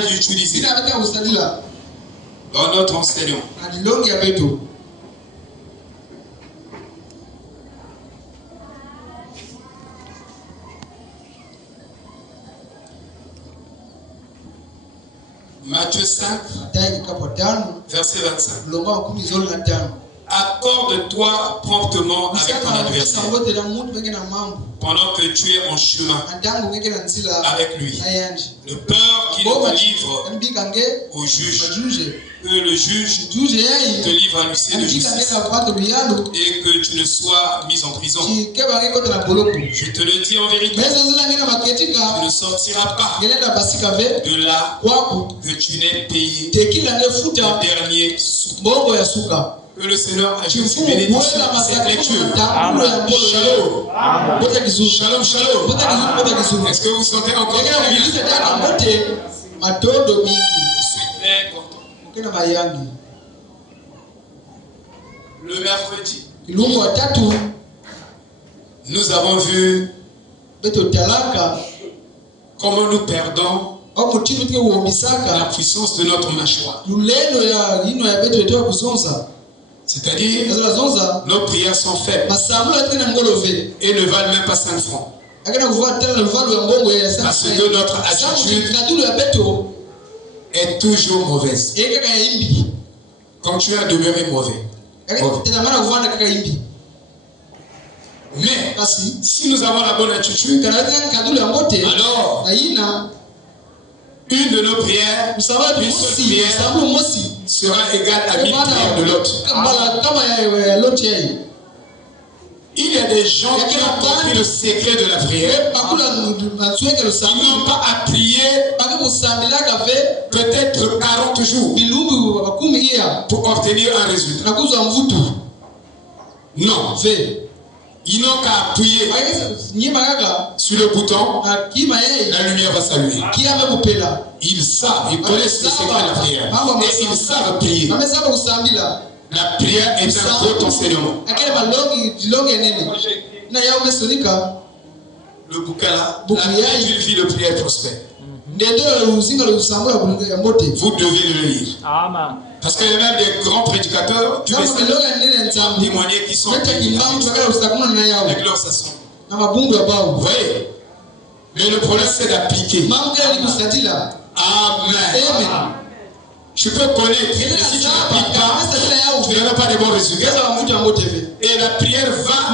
train d'utiliser dans notre enseignement. Matthieu 5, verset 25. Accorde-toi promptement avec ton adversaire pendant que tu es en chemin avec lui. De peur qu'il ne te livre au juge, que le juge te livre à l'huissier de justice et que tu ne sois mis en prison. Je te le dis en vérité, tu ne sortiras pas de là que tu n'aies payé le dernier sou. Que le Seigneur agisse ses bénédictions dans cette lecture. Shalom. Shalom. Est-ce que vous sentez encore bien? Je suis très content. Le mercredi, nous avons vu comment nous perdons la puissance de notre mâchoire. C'est-à-dire, nos prières sont faibles et ne valent même pas 5 francs. Parce que notre attitude est toujours mauvaise. Continue à demeurer mauvais. Mais si nous avons la bonne attitude, alors une de nos prières, une seule prière sera égale à 1000 prières de l'autre. Il y a des gens qui ont compris le secret de la prière. Ils n'ont pas à prier peut-être 40 jours pour obtenir un résultat. Non. Ils n'ont qu'à appuyer sur le bouton, la lumière va s'allumer. Ils savent, ils connaissent le secret de la prière. Et ils savent prier. La prière est un gros enseignement. Le bouquin là, la une vie de prière prospère. Vous devez le lire. Amen. Parce qu'il y a même des grands prédicateurs du témoigner qui sont avec leur façon. Vous voyez? Mais le problème c'est d'appliquer. Amen. Tu peux connaître, mais si tu n'appliques pas, tu n'auras pas de bons résultats. Et la prière va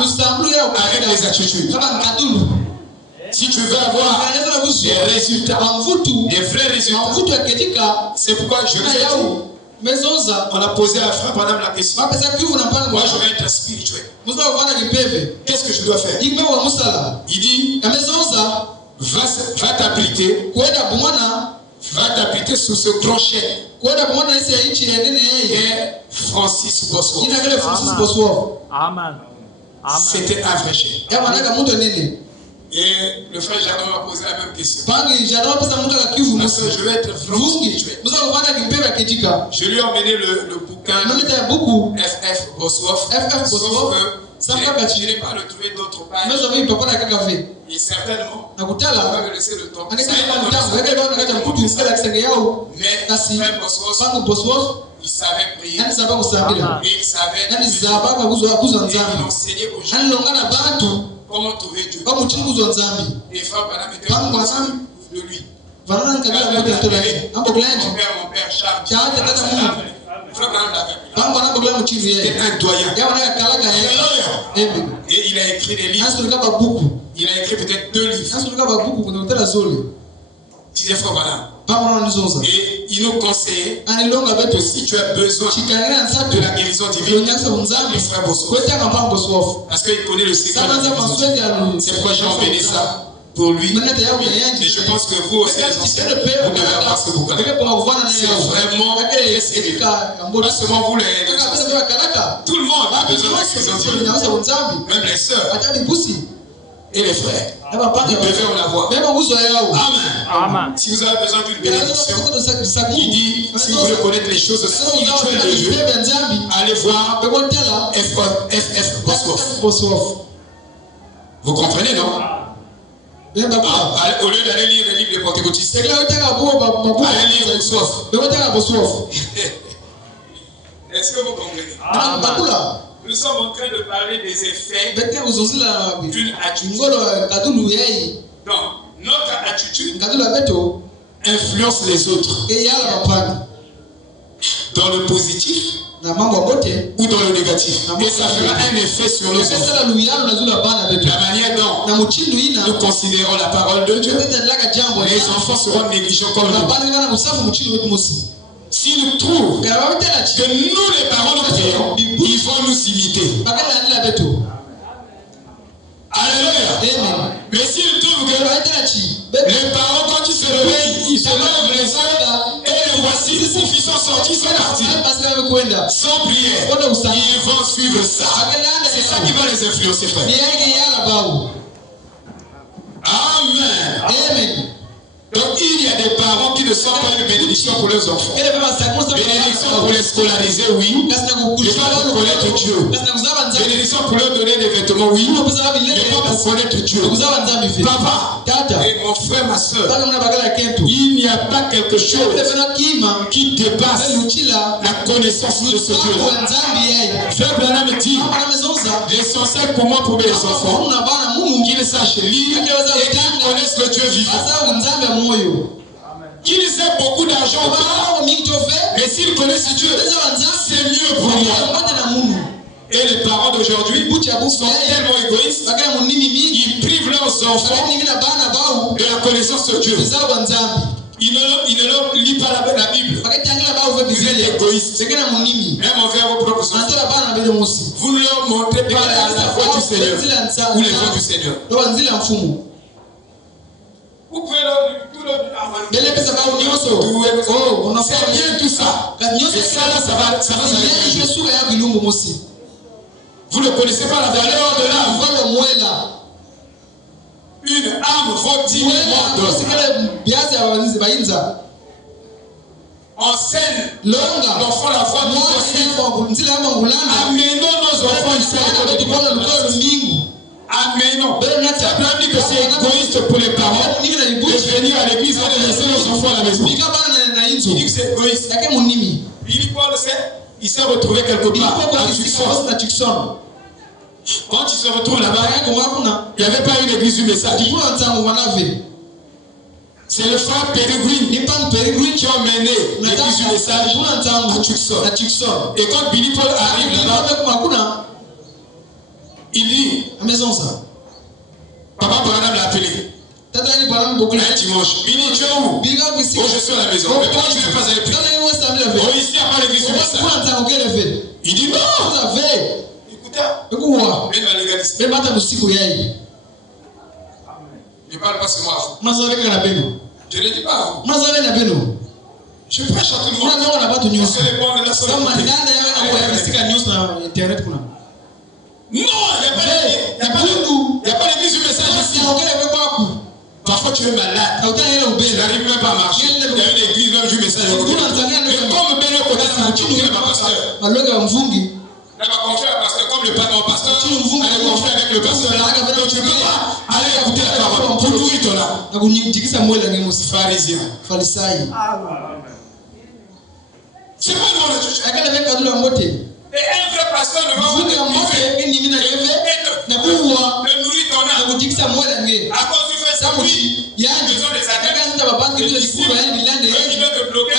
avec les attitudes. Si tu veux avoir des résultats, des vrais résultats, c'est pourquoi je vous ai dit, on a posé à frère madame la question. Moi je veux être spirituel. Qu'est-ce que je dois faire? Il dit, va t'appliquer. Va t'appliquer sous ce crochet. Francis Bosworth. Amen. C'était un vrai chef. Et le frère Jadon m'a posé la même question. Parce que je vais être vraiment spirituel. Je lui ai emmené le bouquin F.F. Bosworth. Sauf que je n'ai pas le trouvé d'autre part. Et certainement, on va me laisser le temps. Mais F.F. Bosworth, il savait prier. Et il savait et il enseignait aux gens comment trouver Dieu. Et frère Banam était de lui. Mon père Charles. C'était un doyen. Et il a écrit des livres. Il a écrit peut-être 2 livres. Disait frère Banam. Et il nous conseillait que si tu as besoin de la guérison divine, les frères Bosworth. Parce qu'il connaît le secret de la guérison divine. C'est pourquoi j'ai emmené ça pour lui. Et je pense que vous aussi, les anciens, vous devez avoir ce bouquin. C'est vraiment très sérieux. Pas seulement vous les tout le monde a besoin de la guérison divine. Même les sœurs et les frères. Vous devez en avoir. Amen. Si vous avez besoin d'une bénédiction, il dit, si vous voulez connaître les choses spirituelles de Dieu, allez voir F.F. Bosworth. Vous comprenez, non? Au lieu d'aller lire les livres des pentecôtistes, allez lire le soif. Est-ce que vous comprenez? Nous sommes en train de parler des effets d'une attitude. Donc, notre attitude influence les autres. Dans le positif ou dans le négatif. Et ça fera un effet sur nos enfants. La manière dont nous considérons la parole de Dieu, les enfants seront négligents comme nous. S'ils trouvent que nous, les parents, nous prions, ils vont nous imiter. Alléluia. Mais s'ils trouvent que les parents, quand ils se réveillent, ils se lèvent les uns et voici les filles sont sortis, sont partis. Sans prière, ils vont suivre ça. C'est ça qui va les influencer, frère. Amen. Donc il y a des parents qui ne sont pas une bénédiction pour leurs enfants. Bénédiction pour les scolariser, oui. Mais pas pour connaître Dieu. Bénédiction pour leur donner des vêtements, oui. Mais pas pour connaître Dieu. Papa et mon frère, ma soeur, il n'y a pas quelque chose qui dépasse la connaissance de ce Dieu-là. Frère Branham me dit, l'essentiel pour moi, pour mes enfants, qu'ils sachent lire et qu'ils connaissent le Dieu vivant. Qu'ils aient beaucoup d'argent ou pas, mais s'ils connaissent Dieu, c'est mieux pour moi. Et les parents d'aujourd'hui sont tellement égoïstes, ils privent leurs enfants de la connaissance de Dieu. Ils ne leur lisent pas la Bible. Vous êtes égoïstes. Même envers vos propres enfants. Vous ne leur montrez pas la voie du Seigneur ou les voies du Seigneur. Vous pouvez leur dire c'est bien tout ça. Et ça là, ça va vous ne connaissez pas la valeur de l'âme. Une âme vaut 10 000 morts. En scène, l'enfant la foi nous amenons nos enfants ici. Amenons. Ça peut dire que c'est égoïste pour les parents de venir à l'église et de laisser nos enfants à la maison. Il dit que c'est égoïste. Il dit quoi le sait? Il s'est retrouvé quelque part à Tucson. Quand il se retrouve là-bas, il n'y avait pas une église du message. C'est le frère Peregrine qui a mené l'église du message à Tucson. Et quand Billy Paul arrive là-bas, il dit, Papa Branham l'a appelé. Un dimanche. Billy, tu es où? Oh, je suis à la maison. Mais pourquoi tu ne veux pas aller prier? Oh, ici, à part l'église du message. Il dit non. Écoutez, il va légaliser. Ne parle pas seulement à vous. Je ne le dis pas à vous. Je prêche à tout le monde. Parce que les bons de la soirée. Non, il n'y a pas l'église du message ici. Parfois tu es malade. Tu n'arrives même pas à marcher. Il y a une église même du message. Mais comme Béné côté tu ne pas pasteur. Elle va confier à pasteur comme le pasteur. Elle va confier avec le pasteur. Donc tu ne peux pas aller écouter la parole. Pour nourrir ton âme. Pharisien. C'est pas une bonne chose. Et un vrai pasteur ne va pas te nourrir ton âme. À cause du fait que oui, il y a besoin des années. Il veut te bloquer.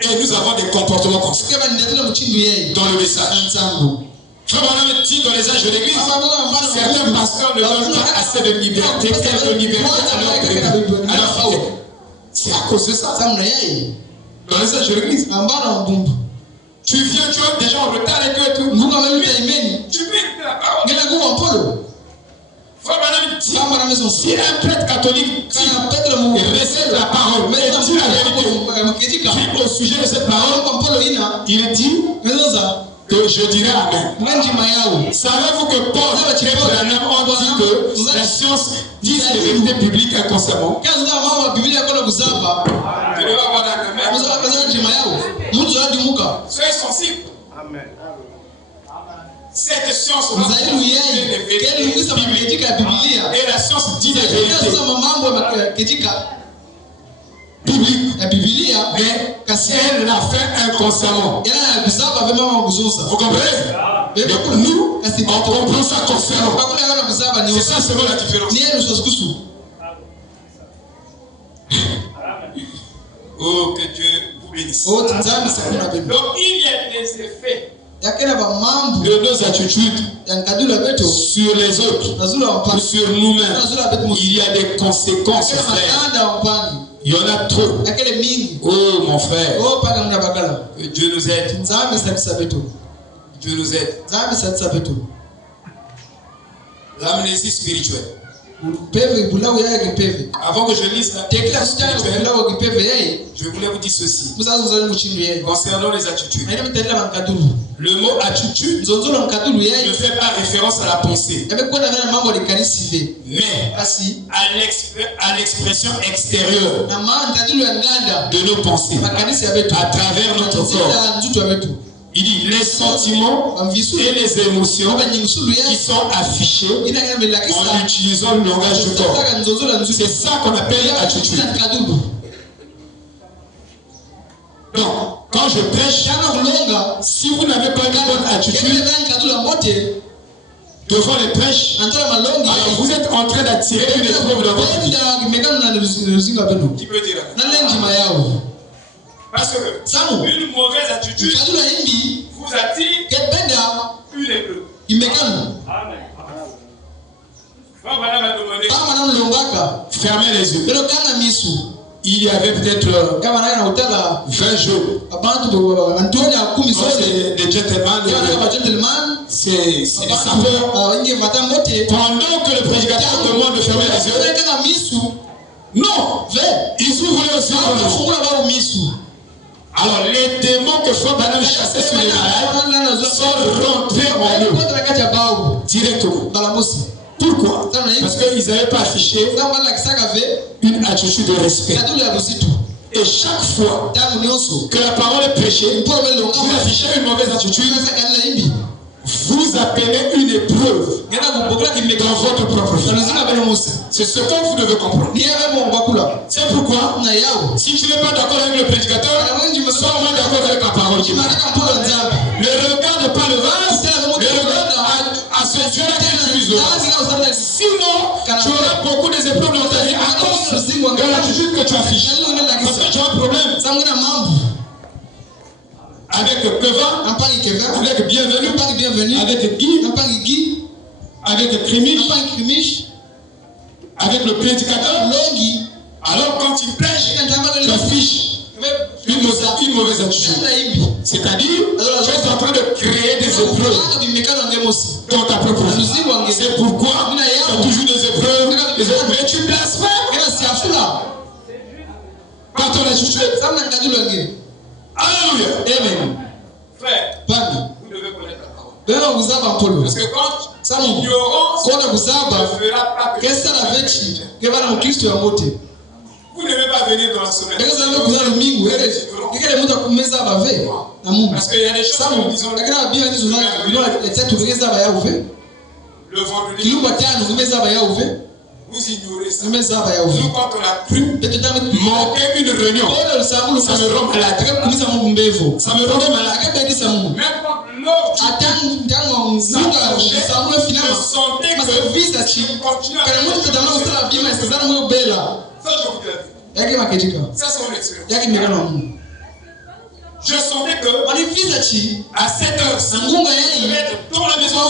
Et nous avons des comportements comme ça. Dans le message. Frère Branham dit dans les âges de l'église, certains pasteurs ne donnent pas assez de liberté, à leur fille. C'est à cause de ça. Dans les âges de l'église. Tu viens, tu es déjà en retard et tout. Tu peux écouter la parole. Frère Branham dit, si un prêtre catholique recèle la parole, mais dit la vérité, puis au sujet de cette parole, il dit que je dirais Amen. Savez-vous que Paul et Branham ont dit que la science dit les vérités bibliques inconsciemment? Je ne vais avoir Amen. Soyez sensibles. Amen. Cette science et la science dit des vérités bibliques, mais elle l'a fait inconsciemment. Vous comprenez? Mais nous, on comprend ça consciemment. C'est ça seulement la différence. Oh, que Dieu vous bénisse. Donc il y a des effets de nos attitudes sur les autres ou sur nous-mêmes. Il y a des conséquences, frère. Il y en a trop. Oh mon frère, que Dieu nous aide. Dieu nous aide. L'amnésie spirituelle. Avant que je lise la je voulais vous dire ceci. Concernant les attitudes. Le mot attitude ne fait pas référence à la pensée, mais à l'expression extérieure de nos pensées à travers notre corps. Il dit les sentiments et les émotions qui sont affichés en utilisant le langage du corps. C'est ça qu'on appelle attitude. Donc, quand je prêche, si vous n'avez pas une bonne attitude devant les prêches, alors vous êtes en train d'attirer une épreuve dans votre vie. Qui peut dire? Parce que une mauvaise attitude vous attire une épreuve. Fermez les yeux. Il y avait peut-être 20 jours. Les gentlemen, c'est des sapeurs. Pendant que le prédicateur demande de fermer les yeux, non, ils ouvrent les yeux. Alors les démons que Frère Branham chassait sur les malades sont rentrés en eux directement. Pourquoi? Parce qu'ils n'avaient pas affiché une attitude de respect. Et chaque fois que la parole est prêchée, vous affichez une mauvaise attitude, vous appelez une épreuve dans votre propre vie. C'est ce que vous devez comprendre. C'est pourquoi, si tu n'es pas d'accord avec le prédicateur, sois au moins d'accord avec la parole. Ne regarde pas le vase, mais regarde à ce Dieu qui utilise le vase. Sinon, tu auras beaucoup des épreuves dans ta vie à cause de l'attitude que tu affiches. Parce que tu as un problème. Avec Kevin, avec Bienvenue, avec Guy, avec Krimish, avec le prédicateur. Alors quand il prêche, tu affiches une mauvaise attitude. C'est-à-dire, tu es en train de créer des épreuves dans ta propre vie. C'est pourquoi tu as toujours des épreuves, mais tu blasphèmes par ton attitude. Alléluia. Amen. Frère, vous devez connaître la parole. Parce que quand l'ignorance ne fera pas que vous ne devez pas venir dans la semaine. Parce qu'il y a des choses que nous disons. Le vendredi, vous ignorez ça. Nous, quand on a cru manquer une réunion, ça me rend malade. Ça me rend malade. Même quand l'autre s'approchait, je sentais que je continuais à ça, je vous dis. Ça, c'est mon expérience. Je sentais que à 7 heures, je vais être dans la maison de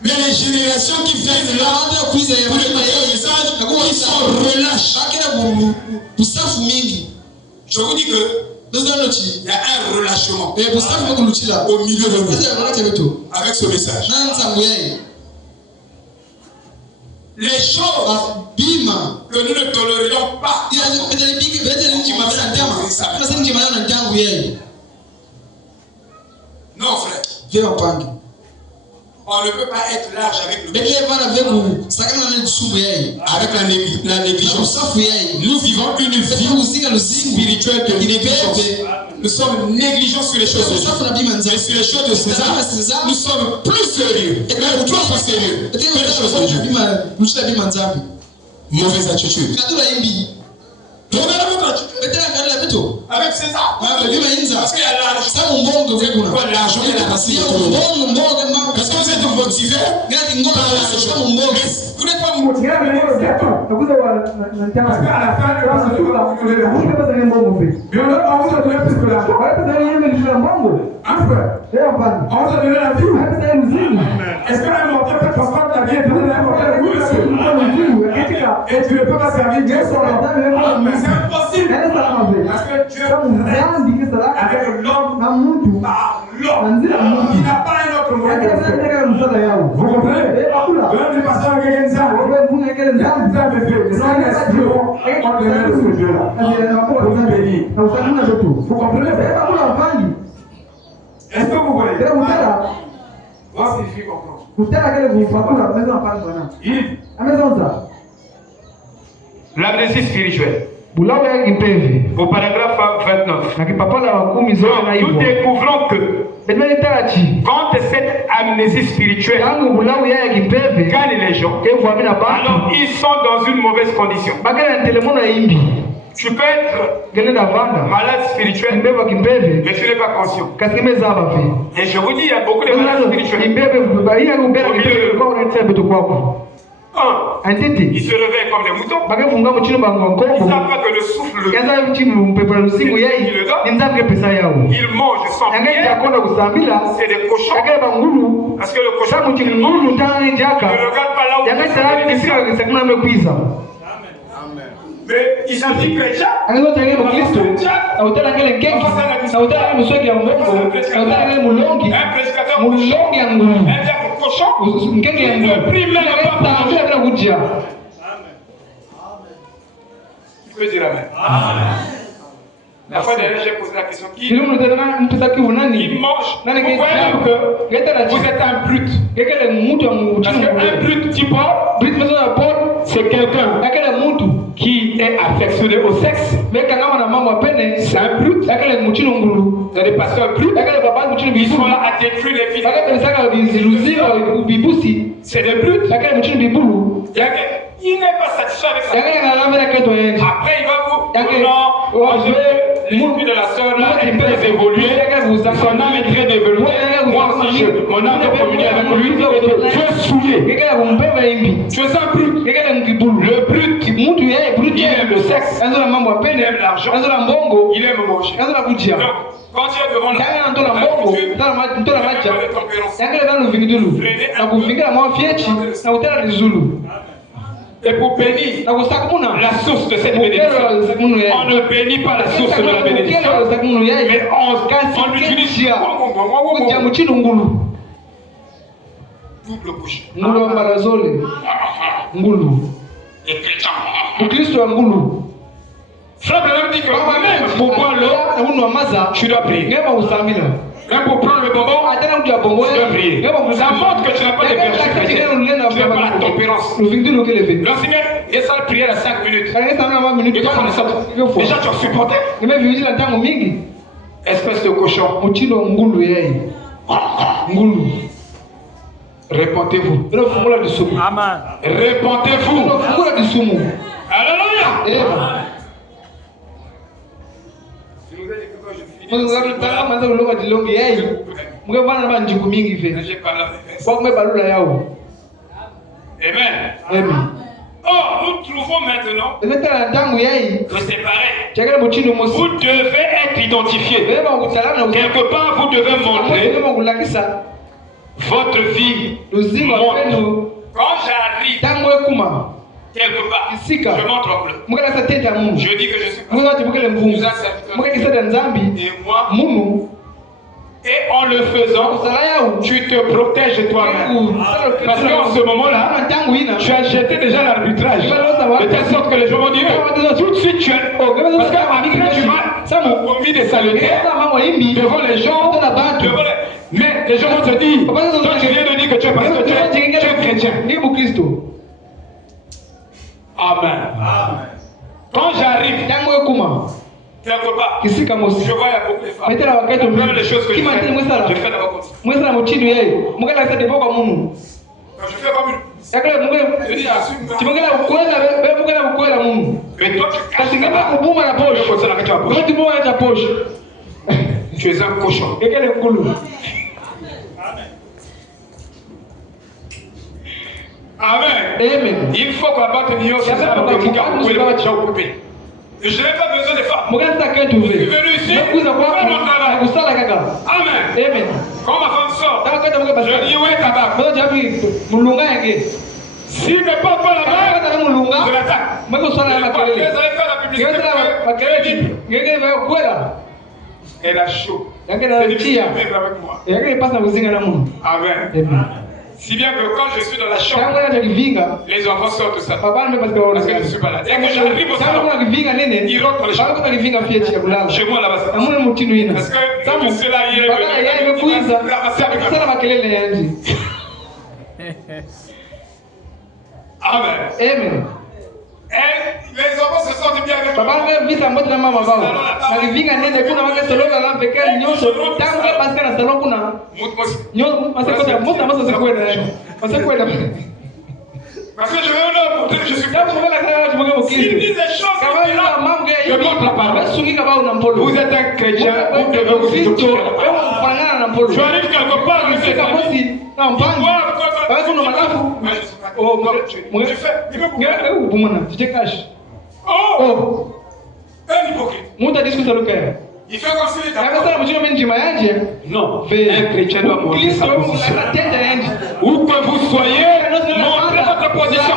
mais les générations qui viennent là pour écouter le message, ils sont relâches. Je vous dis que il y a un relâchement au milieu de nous avec ce message. Les choses que nous ne tolérons pas. Non, frère. On ne peut pas être large avec le péché. Avec la négligence. Nous vivons une vie spirituelle de négligence. nous sommes négligents sur les choses de Dieu. Mais sur les choses de César, nous sommes plus sérieux, trop sérieux que les choses de Dieu. Mauvaise attitude. Tournez la votre attitude. Avec César. Parce qu'il y a l'argent. Pourquoi l'argent est la racine de tout le monde? Parce que vous êtes motivé par l'argent. Vous n'êtes pas motivé. Parce qu'à la fin, on vous a donné la vie. Est-ce que un menteur peut transformer ta vie et donner la vie? Et tu ne peux pas servir Dieu sur la table. Mais c'est impossible. Parce que Dieu avec l'homme par l'homme. Il n'a pas un autre moyen. Vous comprenez? L'homme du pasteur a gagné ça. Vous avez fait. C'est un esprit. On devait ce Dieu-là. Vous avez béni. Vous comprenez? Est-ce que vous voyez? Moi, c'est ce comprendre. L'amnésie spirituelle. Au paragraphe 29, nous découvrons que quand cette amnésie spirituelle gagne les gens, alors ils sont dans une mauvaise condition. Tu peux être malade spirituel, mais tu n'es pas conscient. Et je vous dis, il y a beaucoup de malades spirituels. Ils se réveillent comme des moutons. Ils ne savent pas que le souffle qui le donne, ils mangent sans prière. C'est des cochons. Parce que le cochon, il mange, ne regarde pas là où il est. Mais ils sont dit chrétiens. Tu peux dire amen. La fois dernière, j'ai posé la question qui mange. Vous voyez que vous êtes un brut. Parce qu'un brut type c'est quelqu'un qui est affectionné au sexe. C'est un brut. C'est des pasteurs bruts. Ils sont là à détruire les vies. C'est des brutes. Il n'est pas satisfait avec ça. Après, il va vous non, l'esprit de la sœur là est très évolué. Son âme est très développée. Moi aussi, mon âme est communiée avec lui. Tu es souillé. Tu es un brut. Le brut, il aime le sexe. Il aime l'argent. Il aime manger. Donc, quand tu es devant et pour bénir la source de cette bénédiction, on ne bénit pas la source de la bénédiction, mais on utilise double bouche. Et chrétien. Frère Branham dit que même pour boire l'eau, tu dois prier. Même pour prendre le bonbon, tu dois prier. Ça montre que tu n'as pas de vertu chrétienne. Tu n'as pas la tempérance. Le Seigneur est sans prière à 5 minutes. Et quand on est sorti, déjà tu as supporté. Espèce de cochon. Répentez-vous. Amen. Répentez-vous. Alléluia. Amen. Oh, nous trouvons maintenant que c'est pareil. Vous devez être identifié. Quelque part, vous devez montrer votre vie. Quand j'arrive quelque part, je montre en bleu. Je dis que je suis pasteur. Et moi, et en le faisant, tu te protèges toi-même. Parce qu'en ce moment-là, tu as jeté déjà l'arbitrage. De telle sorte que les gens vont dire, tout de suite tu es. Parce qu'après tu vas commis des saletés devant les gens. Mais les gens vont te dire, toi tu viens de dire que tu es pasteur, tu es chrétien. Amen. Quand j'arrive, quelque part. Kisika Je mosi. vois il y a beaucoup de femmes. Maitela wakati Plein de choses que je Kima tini mwesala. fais d'abord comme ça. Mwesala mochinu yeye. Mugala sa debo kwa munu. Quand je fais comme une. Yakale mugala. Timugala ukwela be mugala ukwela munu. Mais toi tu casses. Kasi ngaba kubuma na posho. Comme ça, la mets à poche. Ngati buma na posho. Tu es un cochon. Yakale kulu. Amen. Amen. Il faut qu'on batte le niveau. C'est ça pour que tu occupé. Je n'ai pas besoin de femmes. Mugala sa ketu Je suis ve. venu ici. Nakuza kwa Faire mon travail. kusala kaka. Amen. Amen. Quand ma femme sort, Takakata muga je basa. dis où est ta bague? Mwana jabi mulunga yake. S'il ne porte pas la bague, Takakata mulunga. je l'attaque. Mweko sala ya Vous makelele. allez faire la publicité. Ngeke la makelele. Ngeke va kwela. Elle a chaud. Yake C'est na difficile chia. de vivre avec moi. Yake pasa kuzinga na mungu. Amen. Amen. Si bien que quand je suis dans la chambre, Tangu ya kivinga. les enfants sortent de ça. Papa ame parce que Parce que je ne suis pas là. Dès que j'arrive au Tangu salon, kuna kivinga nene. ils rentrent dans les Tangu chambres. kuna kivinga pia chia kulala. Chez moi là-bas. Amuna mutinu ina. Parce que le monsieur là, il est Papa ya venu. kuiza. Il a ramasser avec Sana ma makelele yanji. Amen. Amen. Et les enfants se sentent bien avec Papa moi. ame visa mboti na mama bao. Na kivinga nene kuna wake sologa la pekee nyosho. Tangu ya parce que na salon kuna Montre-moi ça. nyosho masekota mosa sekwenda. Masekwenda. Parce que je veux leur montrer que je suis pas. Tangu mbele kana chumuke S'ils mukiti. disent des choses Kama qui ina là, mambo ya je porte la parole. Basungika bao na mpolo. Vous êtes un chrétien, vous devez vous Kristo, occuper. wewe mfanana na mpolo. Tu arrives quelque part, le Fika Seigneur. bosi na mpangi. Basi kuna malafu. Mais je suis pas. Oh, Tu fais. Il veut ngeke pouvoir. ubumana, tuje cash. Oh, Oh, un hypocrite. muta diskusa lukaya. Il fait comme s'il était Yaka sana mjino mimi njima yanje. Non, Ve un chrétien doit montrer Kristo sa wewe position. mlaka tenda yanje. Où que vous soyez, montrez votre position.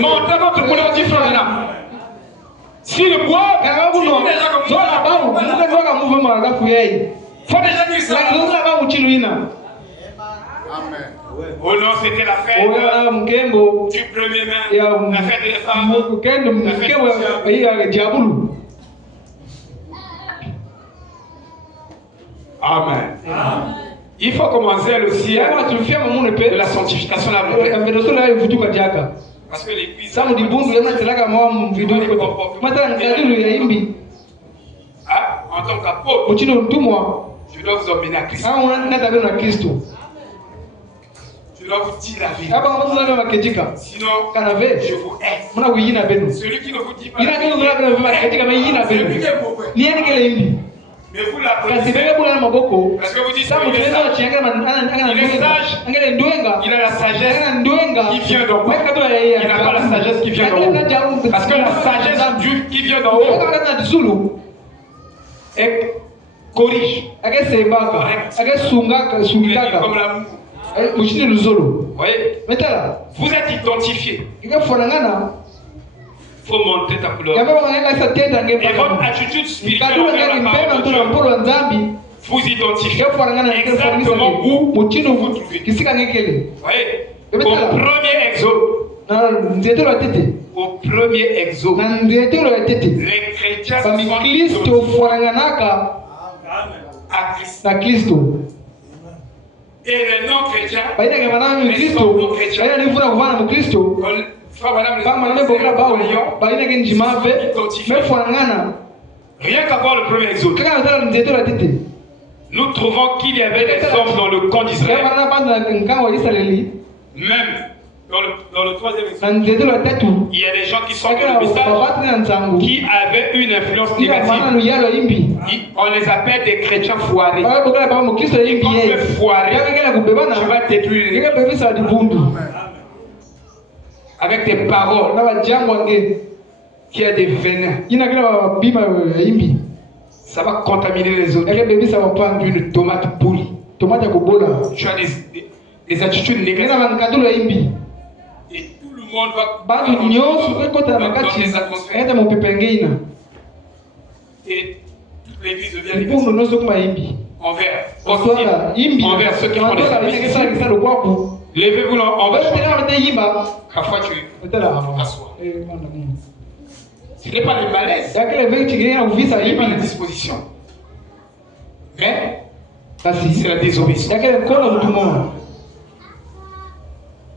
Montrez votre position là. S'il boit, Kama tu kuno. dis déjà comme Zola bao, muka ndoka move malafu yeye. faut déjà dire ça. La kuzula bao chinu ina. Amen. Oh non, c'était la fête Oya mkembo du premier mai, ya la fête des femmes. mkendo mkembo ya diabulu. Amen. Il faut commencer aussi Kama tulifia mamune de pe. la sanctification la vraie. Mbedosola ya vutuka jaka. Parce que l'église, Samu dibundu yana telaka mwa mvidu kote. Matala ngadilu ya imbi. ah, en tant qu'apôtre, Mchino mtumwa. je dois vous emmener à Christ. Kama unataka na Kristo. Je dois vous dire la vie. Hapa kama tunataka makejika. Sinon, Kana ve. je vous hais. Muna kuyina benu. Celui qui ne vous dit pas Ina kile tunataka na makejika mayina celui benu. qui est mauvais. Ni yani kile imbi. Mais vous la Kasi connaissez. bebe bula na maboko. Parce que vous dites Samu qu'il est tunaweza sage. chianga anga Il est sage. Angele nduenga. Il a la sagesse Anga nduenga. qui vient d'en haut. Weka toa yeye. Il n'a pas la sagesse qui vient d'en haut. Parce que la sagesse qui vient d'en haut Weka Zulu. est corrige. Ake sebaka. Ake sungaka, Il est dit sungaka. comme l'amour. Mushini luzolo. Vous voyez, Metala. vous êtes identifié. Ika fanangana. Il faut montrer ta couleur. Yamba wangela sa tenda nge Et votre paka. attitude spirituelle Kadula envers ngani la mpema parole de ntula Dieu mpolo nzambi. vous identifiez Ika fanangana nge exactement où muchino vous trouvez. kisika ngekele. Vous voyez, au premier exode, Na nzetelo tete. au premier exode, Na nzetelo tete. les chrétiens se Bami sont Kristo identifiés fananganaka à Christ. na Kristo. Et les non-chrétiens, Baina kama nami Kristo. Baina nifuna kufana mu Kristo. Kama name bokla bao. Baina ke njimave. Me fanangana. rien qu'à voir le premier exode, Kaka nzetelo nzetelo tete. nous trouvons qu'il y avait des hommes dans le camp d'Israël, Kama na banda nkango wa Israeli. même dans le troisième exode. Na nzetelo tatu. Il y a des gens qui sont dans Kaka le message babati na nzangu. qui avaient une influence Ika mana négative. luyalo imbi. On les appelle des chrétiens foirés. Baba bokla baba mu Kristo Et imbi quand tu ye. es foiré, Kaka kela kubebana. tu vas détruire Kaka bebisa dibundu. avec tes paroles Na bajangwa nge. qui a des venins. Ina kila bima imbi. Ça va contaminer les autres. Kaka bebisa mapanga. Une tomate pourrie. Tomate ya kubola. Tu as des attitudes Ngena négatives. bankatula imbi. Et tout le monde va Bantu nyonso ekota na dans kati. les atmosphères. Enda mupepengina. Et toute l'église devient Lipungu négative. noso kuma imbi. Envers, Otwala imbi. envers ceux qui font des Otwala sacrifices. kisa kisa lokwaku. Levez-vous là, on va Basi chanter. tena bate yimba. Parfois tu Otela. t'assois. Mwana Mungu. Ce n'est pas le malaise, Yakele veki chigenya uvisa ce n'est pas la imbi. disposition. Mais Basi c'est la désobéissance. yakele kono mtumo.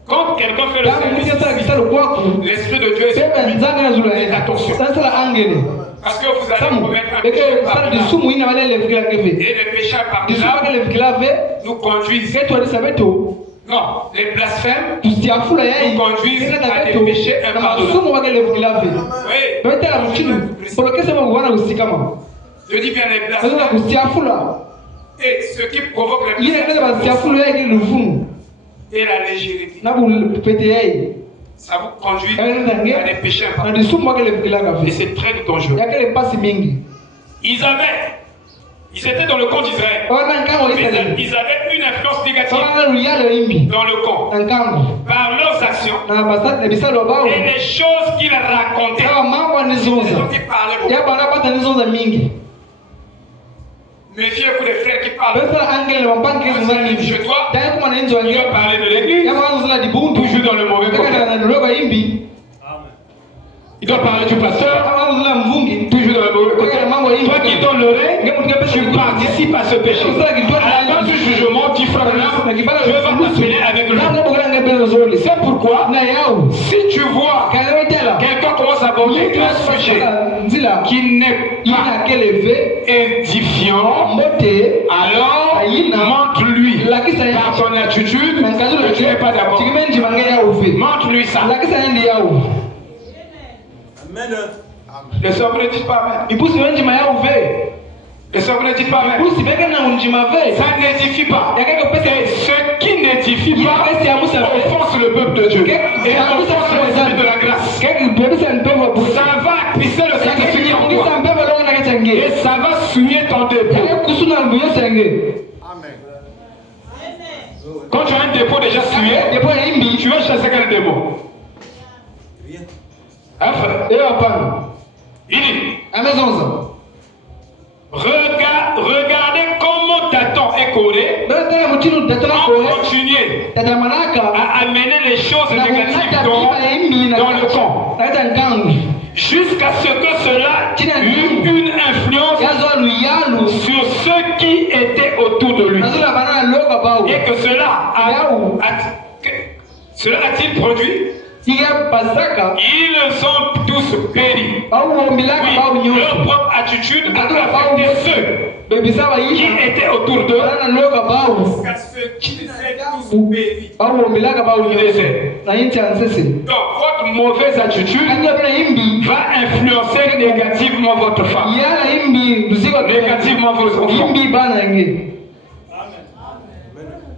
Quand quelqu'un fait le Kama mtu sacrifice, yata kisa lokwaku. l'Esprit de Dieu est Pepe Faites attention. Parce que vous allez commettre un péché par-delà. Et le péché par-delà nous conduisent. Non, les blasphèmes nous conduisent à des péchés impardonnables. Oui. Je dis bien les blasphèmes. Et ce qui provoque les blasphèmes et la légèreté. Ça vous conduit à des péchés impardonnables. Et c'est très dangereux. Ils étaient dans le camp d'Israël. Ils avaient une influence négative dans le camp. Par leurs actions et les choses qu'ils racontaient. Ils parlaient beaucoup. Méfiez-vous des frères qui parlent. Chez toi, il va parler de l'église, toujours dans le mauvais côté. Il doit parler du pasteur, toujours dans le mauvais côté. Toi qui donnes l'oreille, tu participes à ce péché. À la fin du jugement, tu feras là, Dieu va t'appeler avec lui. C'est pourquoi, si tu vois quelqu'un commence à aborder un sujet qui n'est pas édifiant, alors montre-lui par ton attitude que tu n'es pas d'accord. Montre-lui ça. Les sœurs ne disent pas amen. Les sœurs ne disent pas amen. Ça n'édifie pas. Et ce qui n'édifie pas offense le peuple de Dieu. Et offense les amis de la grâce. Ça va pisser le Saint-Esprit. Et ça va souiller ton dépôt. Amen. Quand tu as un dépôt déjà souillé, tu vas chasser quel dépôt? Il dit, regardez comment Satan est collé pour continuer à amener les choses négatives dans le camp. Jusqu'à ce que cela eut une influence sur ceux qui étaient autour de lui. Et que cela a-t-il produit? Ils sont tous péris. Oui, leur propre attitude a affecté ceux qui étaient autour d'eux. Jusqu'à ceux qui étaient tous péris. Donc votre mauvaise attitude va influencer négativement votre femme, négativement vos enfants.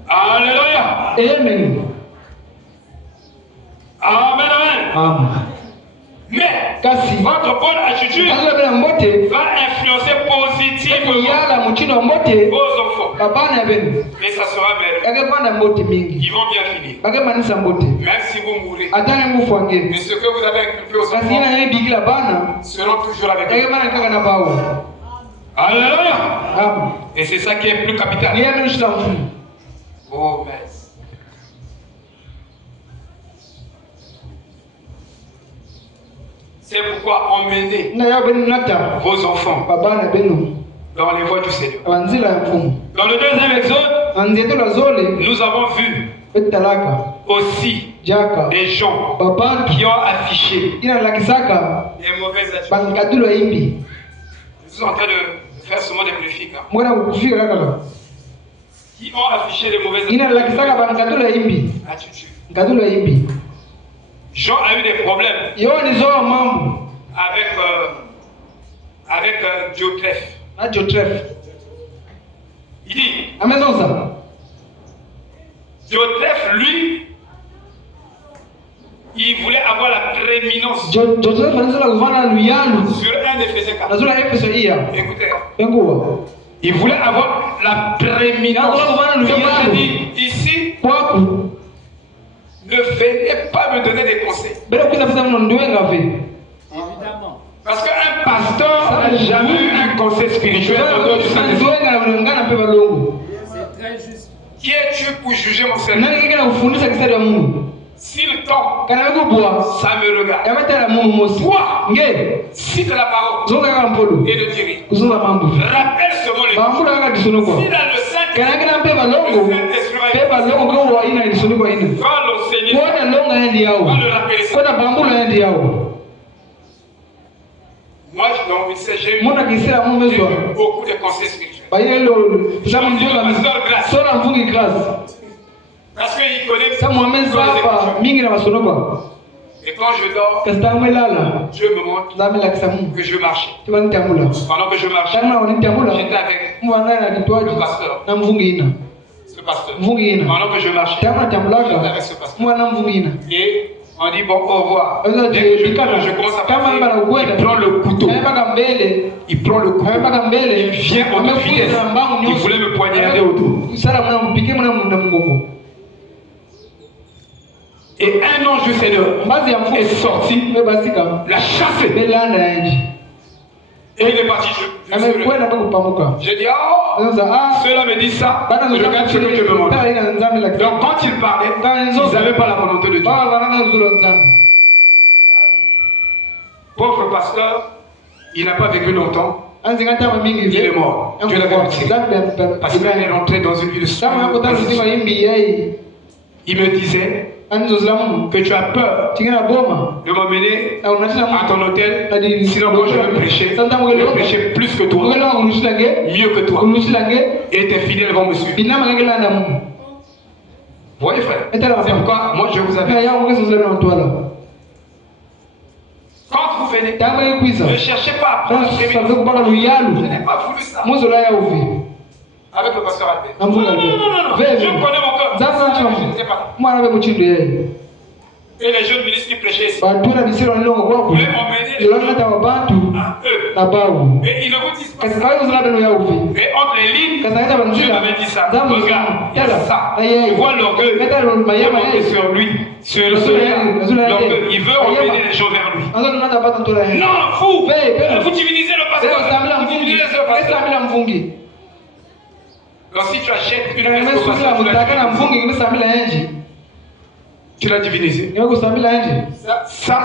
Alléluia. Amen. Amen, amen. Mais votre bonne attitude va influencer positivement vos enfants. Et ça sera merveilleux. Ils vont bien finir. Même si vous mourrez. Mais ce que vous avez inculqué aux enfants seront toujours avec vous. Alléluia. Et c'est ça qui est plus capital. Oh, merci. C'est pourquoi emmenez vos enfants dans les voies du Seigneur. Dans le deuxième exode, nous avons vu aussi des gens qui ont affiché des mauvaises attitudes. Je suis en train de faire seulement des préfiques. Qui ont affiché des mauvaises attitudes. Jean a eu des problèmes avec Diotrephe. Il dit, Diotrephe, lui, il voulait avoir la prééminence sur un Éphésiens 4. Écoutez, il voulait avoir la prééminence. C'est dit ici, ne venez pas me donner des conseils. Évidemment. Parce qu'un pasteur n'a jamais eu un conseil spirituel en dehors du Saint-Esprit. C'est très juste. Qui es-tu pour juger mon serviteur? Si le temps, ça me regarde. Toi, cite la parole et le dirige. Rappelle seulement les choses. Si dans le Saint-Esprit va l'enseigner, va le rappeler. Moi, dans le ministère, j'ai eu beaucoup de conseils spirituels. Parce qu'il connaît et quand je dors, Dieu me montre que je marche. Pendant que je marchais, j'étais avec le pasteur. Ce pasteur. Pendant que je marchais, j'étais avec ce pasteur. Et on dit bon, au revoir. Dès que je commence à parler, il prend le couteau. Il prend le couteau. Il vient en vitesse. Il voulait me poignarder au dos. Et un ange du Seigneur est sorti, l'a chassé. Et il est parti. J'ai dit, oh, cela me dit ça, je regarde ce que Dieu me montre. Donc quand il parlait, ils n'avaient pas la volonté de Dieu. Pauvre pasteur, il n'a pas vécu longtemps. Il est mort. Dieu l'avait retiré. Parce qu'il est rentré dans une ville sombre. Il me disait que tu as peur de m'emmener à ton hôtel, sinon quand je vais prêcher, je vais prêcher plus que toi, mieux que toi, et tes fidèles vont me suivre. Vous voyez frère, c'est pourquoi moi je vous avais dit, quand vous venez, ne cherchez pas à prendre je n'ai pas voulu ça. Avec le pasteur Albert. Non. Je connais mon cœur. Je ne sais pas. Et les jeunes ministres qui prêchaient ici. Vous voulez m'emmener les gens à eux. Et ils ne vous disent pas ça. Et entre les lignes, Dieu m'avait dit ça. Regarde, il y a ça. Tu vois l'orgueil. Il est monté sur lui. Sur l'orgueil. Il veut emmener les gens vers lui. Non, vous divinisez le pasteur. Vous divinisez le pasteur. Donc si tu achètes une pièce au pasteur, tu l'as divinisé. Ça,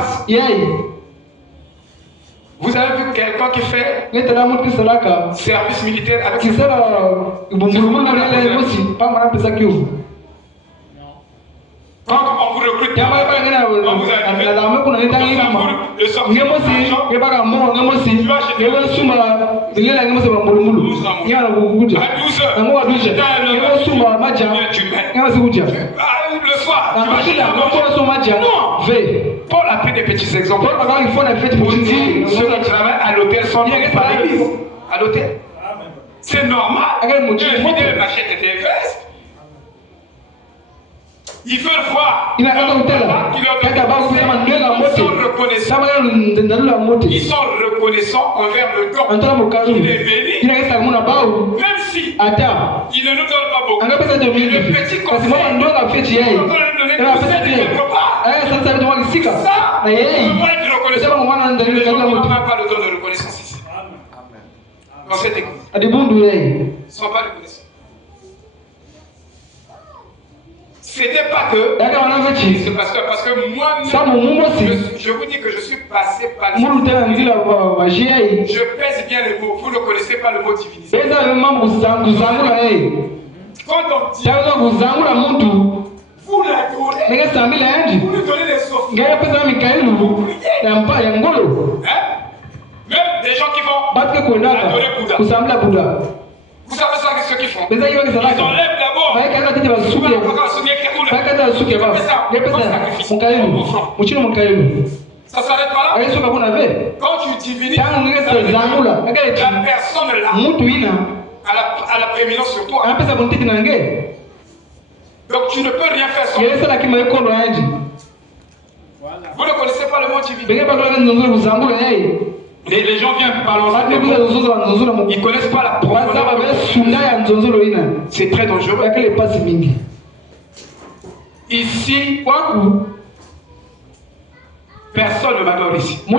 vous avez vu quelqu'un qui fait service militaire avec ses quand on vous recrute, on vous a dit, le sortir le soir, Paul a pris des petits exemples. Pour dire ceux qui travaillent à l'hôtel sont nourris par l'église. À l'hôtel. C'est normal que les fidèles m'achètent des vestes. Ils veulent voir. Ils sont reconnaissants envers le don. Il est béni. Même si il ne nous donne pas beaucoup. Le petit conseil, on doit le donner ça, on doit être reconnaissant. Les gens n'ont pas le don de reconnaissance ici. Dans cette église. Ils ne sont pas reconnaissants. C'était pas que c'est parce que moi je vous dis que je suis passé par le je pèse bien les mots, vous ne connaissez pas le mot divinisé. Quand on dit vous l'adorez, vous lui donnez des offres. Même des gens qui vont adorer Bouddha. Vous savez ça, ce qu'ils font? Ils enlèvent d'abord. Ça s'arrête pas là. Quand tu divinises, la personne là a la prééminence sur toi. Donc tu ne peux rien faire sans lui. Vous ne connaissez pas le mot divin. Et les gens viennent balancer. Ils ne connaissent pas la profondeur. C'est très dangereux. Ici, personne ne m'adore ici. Ça,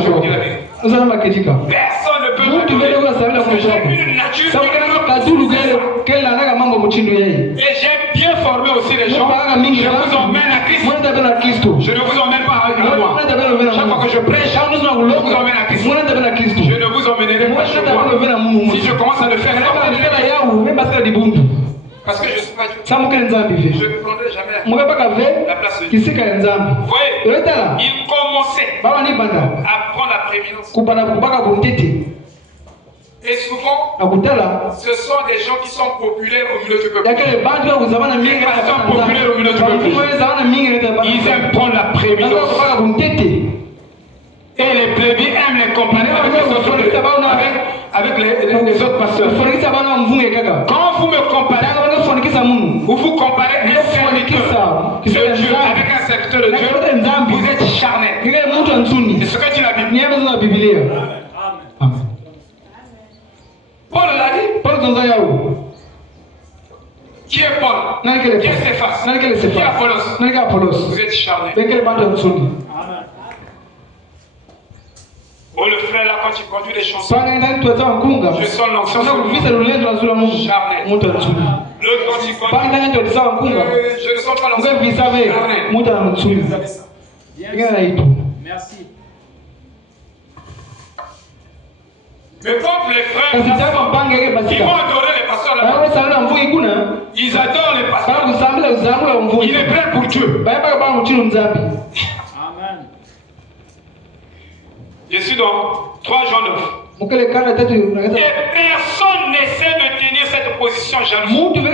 je vous dis la vérité. Personne ne peut m'adorer. J'ai une nature. Et j'ai bien formé aussi les gens. Je vous emmène à Christ. Je ne vous emmène pas avec moi. Chaque fois que je prêche, je vous emmène à Christ. Je ne vous emmènerai pas chez moi. Si je commence à le faire, parce que je ne suis pas Dieu. Je ne prendrai jamais la place de Dieu. Vous voyez, il commençait à prendre la prééminence. Et souvent, ce sont des gens qui sont populaires au milieu du peuple. Les pasteurs populaires au milieu du peuple. Ils aiment prendre la prééminence. Et les plébis aiment les comparer avec les autres pasteurs. Quand vous me comparez, vous comparez un serviteur de Dieu avec un serviteur de Dieu, vous êtes charnel. C'est ce que dit la Bible. Amen. Paul l'a dit. Qui est Paul? Qui est Stéphane? Qui est Apollos? Vous êtes charnel. Oh, le frère là, quand il conduit les chansons, je sens l'onction sur lui. Charnel. L'autre, quand il conduit, je ne sens pas l'onction. Merci. Mais comme les frères, ils vont adorer les pasteurs là-bas. Ils adorent les pasteurs. Il est prêt pour Dieu. Amen. Je suis dans 3 Jean 9. Et personne n'essaie de tenir cette position jalouse. Vous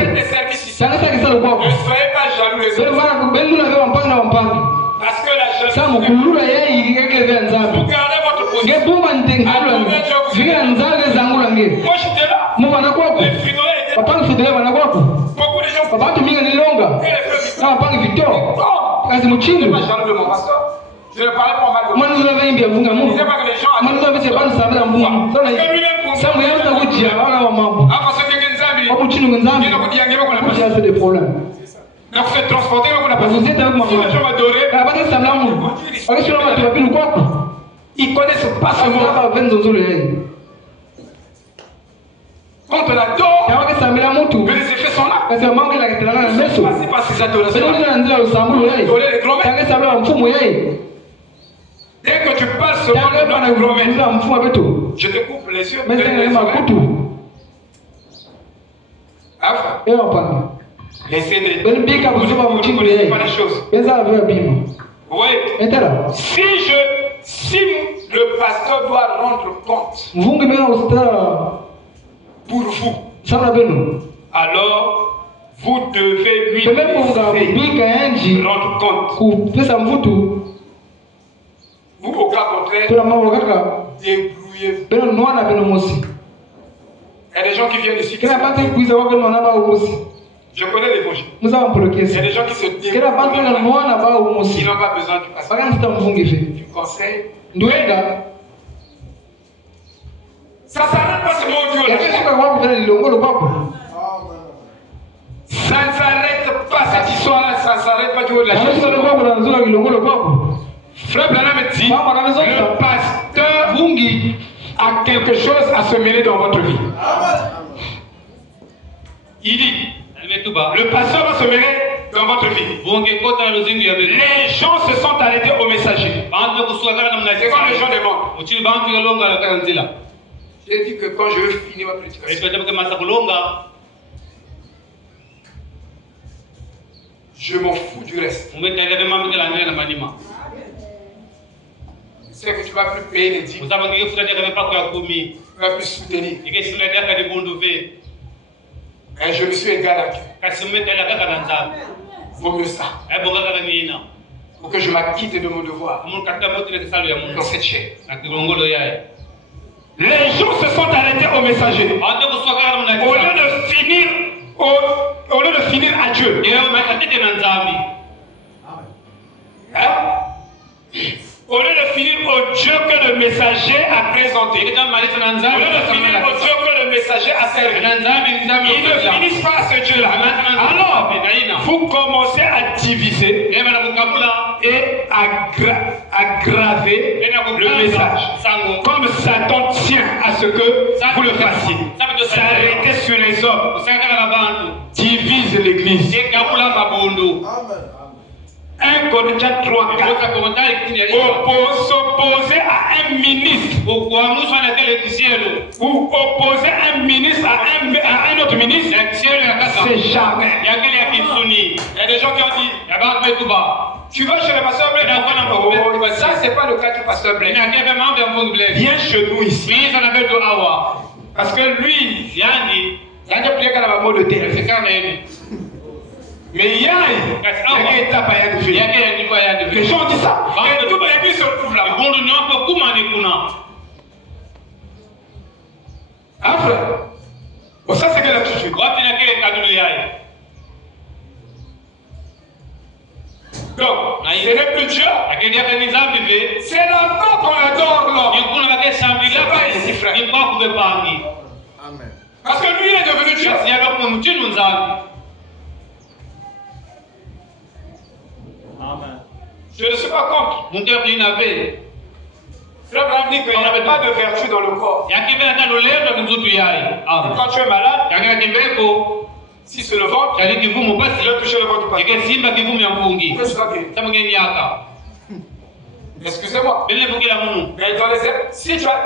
êtes des services ici. Ne soyez pas jaloux les autres. Parce que la jalousie, vous gardez votre position. Moi j'étais là. Les fridolets étaient là. Beaucoup de gens. Et les frères je ne suis pas jaloux de mon pasteur. Je ne parlais pas mal de moi. Je ne disais pas que les gens avaient. Parce que lui-même pour moi. Parce que donc c'est transporté comme on a passé. Si les gens m'adoraient, ils connaissent pas ce mot. Quand on adore, les effets sont là. C'est passé par ces adorations. Dès que tu passes sur le nom de grand-mère, je te coupe les yeux. Laissez les choses. Oui. Si le pasteur doit rendre compte pour vous, alors vous devez lui rendre compte. Vous, au cas contraire, débrouillez-vous. Il y a des gens qui viennent ici. Je connais l'évangile. Il y a des gens qui se débrouillent. Ils n'ont pas besoin du pasteur. Du conseil. Ça ne s'arrête pas seulement au Dieu. Ça ne s'arrête pas cette histoire-là. Ça ne s'arrête pas du haut de la chaise. Frère Branham dit, le pasteur a quelque chose à se mêler dans votre vie. Il dit, le pasteur va se mêler dans votre vie. Les gens se sont arrêtés au messager. C'est quand les gens demandent. J'ai dit que quand je veux finir ma prédication, je m'en fous du reste. C'est que tu ne vas plus payer les dîmes. Tu ne vas plus soutenir. Et je me suis égal à Dieu. Vaut mieux ça. Pour que je m'acquitte de mon devoir dans cette chair. Les gens se sont arrêtés au messager. Au lieu de finir à Dieu. Au lieu de finir au Dieu que le messager a présenté, au lieu de finir au Dieu que le messager a servi, ils ne finissent pas à ce Dieu-là. Alors, vous commencez à diviser et à graver le message. Comme Satan tient à ce que vous le fassiez. S'arrêter sur les hommes. Divise l'église. 1 Corinthiens 3, 4. S'opposer à un ministre. Ou opposer un ministre à un autre ministre. C'est jamais. Il y a des gens qui ont dit, Tu vas chez le pasteur Blé. Ça, c'est pas le cas du pasteur Blé. Viens chez nous ici. Parce que lui, il a prié qu'à la mort de terre. Mais il y a une étape à y faire. Les gens disent ça. Et toute l'église se retrouve là. Ah frère. Bon, ça c'est quelle attitude? Donc, ce n'est plus Dieu. C'est l'enfant qu'on adore là. Amen. Parce que lui il est devenu Dieu. Amen. Je ne suis pas contre. Frère Abraham dit qu'il n'y avait pas de vertu dans le corps. Quand tu es malade, si c'est le ventre, il a touché le ventre. Excusez-moi. Mais dans les si tu as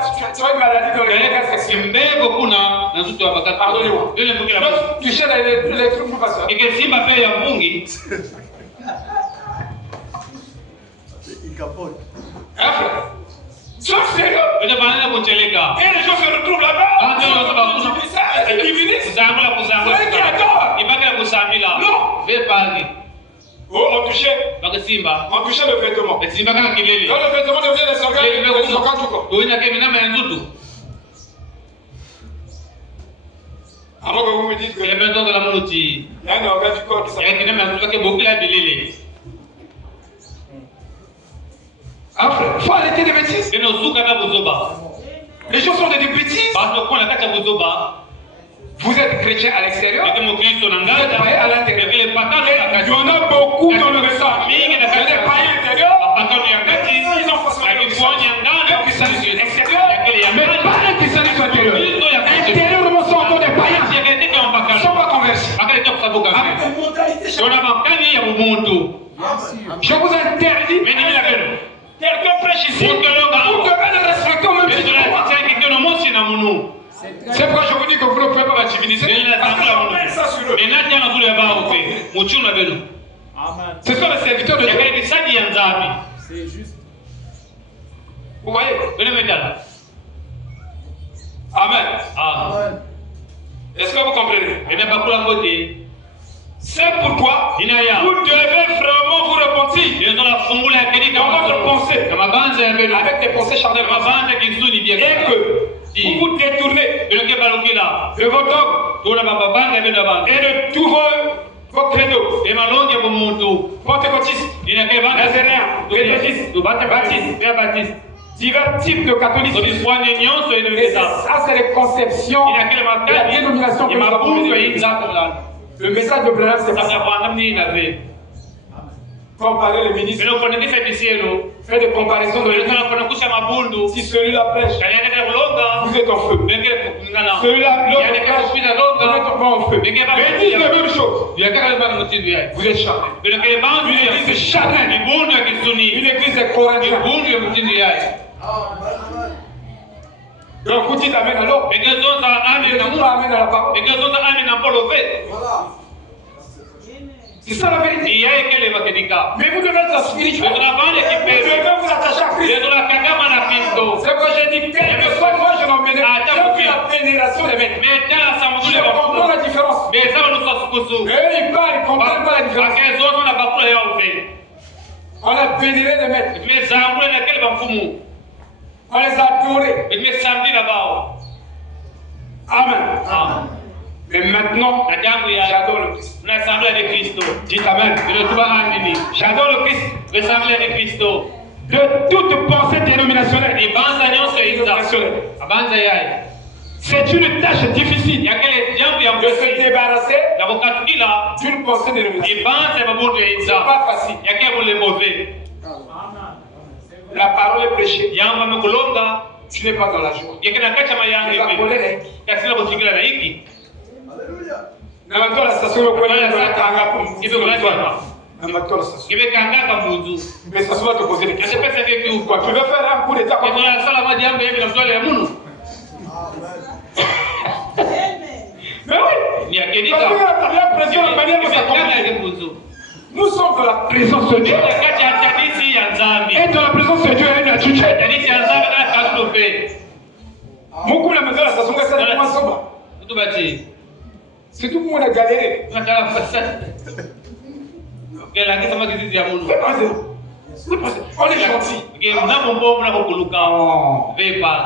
une maladie dans les pardonnez-moi. Tu cherches les trucs pour passer. Il capote. Sois sérieux. Et les gens se retrouvent là-bas. C'est diviniste. C'est un qui adore. Non. Oh, on touchait le vêtement. Quand le vêtement devient les organes du corps. Avant que vous me dites que il y a un organe du corps qui s'appelle. Après, il faut arrêter les bêtises. Les gens sont des bêtises. Vous êtes chrétien à l'extérieur. Vous êtes païen à l'intérieur. Il y en a beaucoup dans le message. Il y a des païens intérieurs. Ils ont forcément un christianisme extérieur. Mais pas un christianisme intérieur. Intérieurement, sont encore des païens. Ils ne sont pas convertis. Je vous interdis. Quelqu'un prêche ici. Vous devez le respecter au même titre. C'est pourquoi je vous dis que vous ne pouvez pas m'intimider. Ce sont les serviteurs de Dieu. C'est juste. Vous voyez? Amen. Est-ce que vous comprenez? C'est pourquoi vous devez vraiment vous repentir dans votre pensée, avec des pensées charnelles, et que vous vous détournez de vos dogmes et de tous vos credos, pentecôtistes, nazaréens, baptistes, divers types de catholicisme. Et ça, c'est les conceptions de la dénomination que nous avons. Le message de Branham, c'est pas ça. Comparer les ministres. Faire des comparaisons de l'église. Si celui-là prêche, vous êtes en feu. Celui-là, l'autre prêche, vous n'êtes pas en feu. Mais ils disent la même chose. Vous êtes charnel. Une église charnelle. Une église corinthienne. Donc vous dites Amen alors. Mais vous dites pas Amen à la parole. C'est ça la vérité. Mais vous devez être spirituel. Vous devez vous attacher à Christ. C'est pourquoi j'ai dit quel que soit moi je n'en vénérais pas. J'ai la vénération des maîtres. Je comprends la différence. Mais ils parlent, ils ne comprennent pas la différence. On a vénéré des maîtres. On les a adorés. Amen. Mais maintenant, j'adore le Christ. Dites Amen. J'adore le Christ. De toute pensée dénominationnelle. C'est une tâche difficile de se débarrasser d'une pensée dénominationnelle. C'est pas facile. La parole est prêchée. Tu n'es pas dans la joie. Tu n'es pas colérique. Alléluia. La station mais ça se va te poser des questions. Quoi, tu veux faire un coup d'état comme ça? Mais oui. Parce que la pression, la manière dont ça commence. Nous sommes dans la présence de Dieu. Et dans la présence de Dieu, il y a une attitude. Beaucoup la maison, ça sont restés dans ensemble. C'est tout le monde a galéré. On est gentil.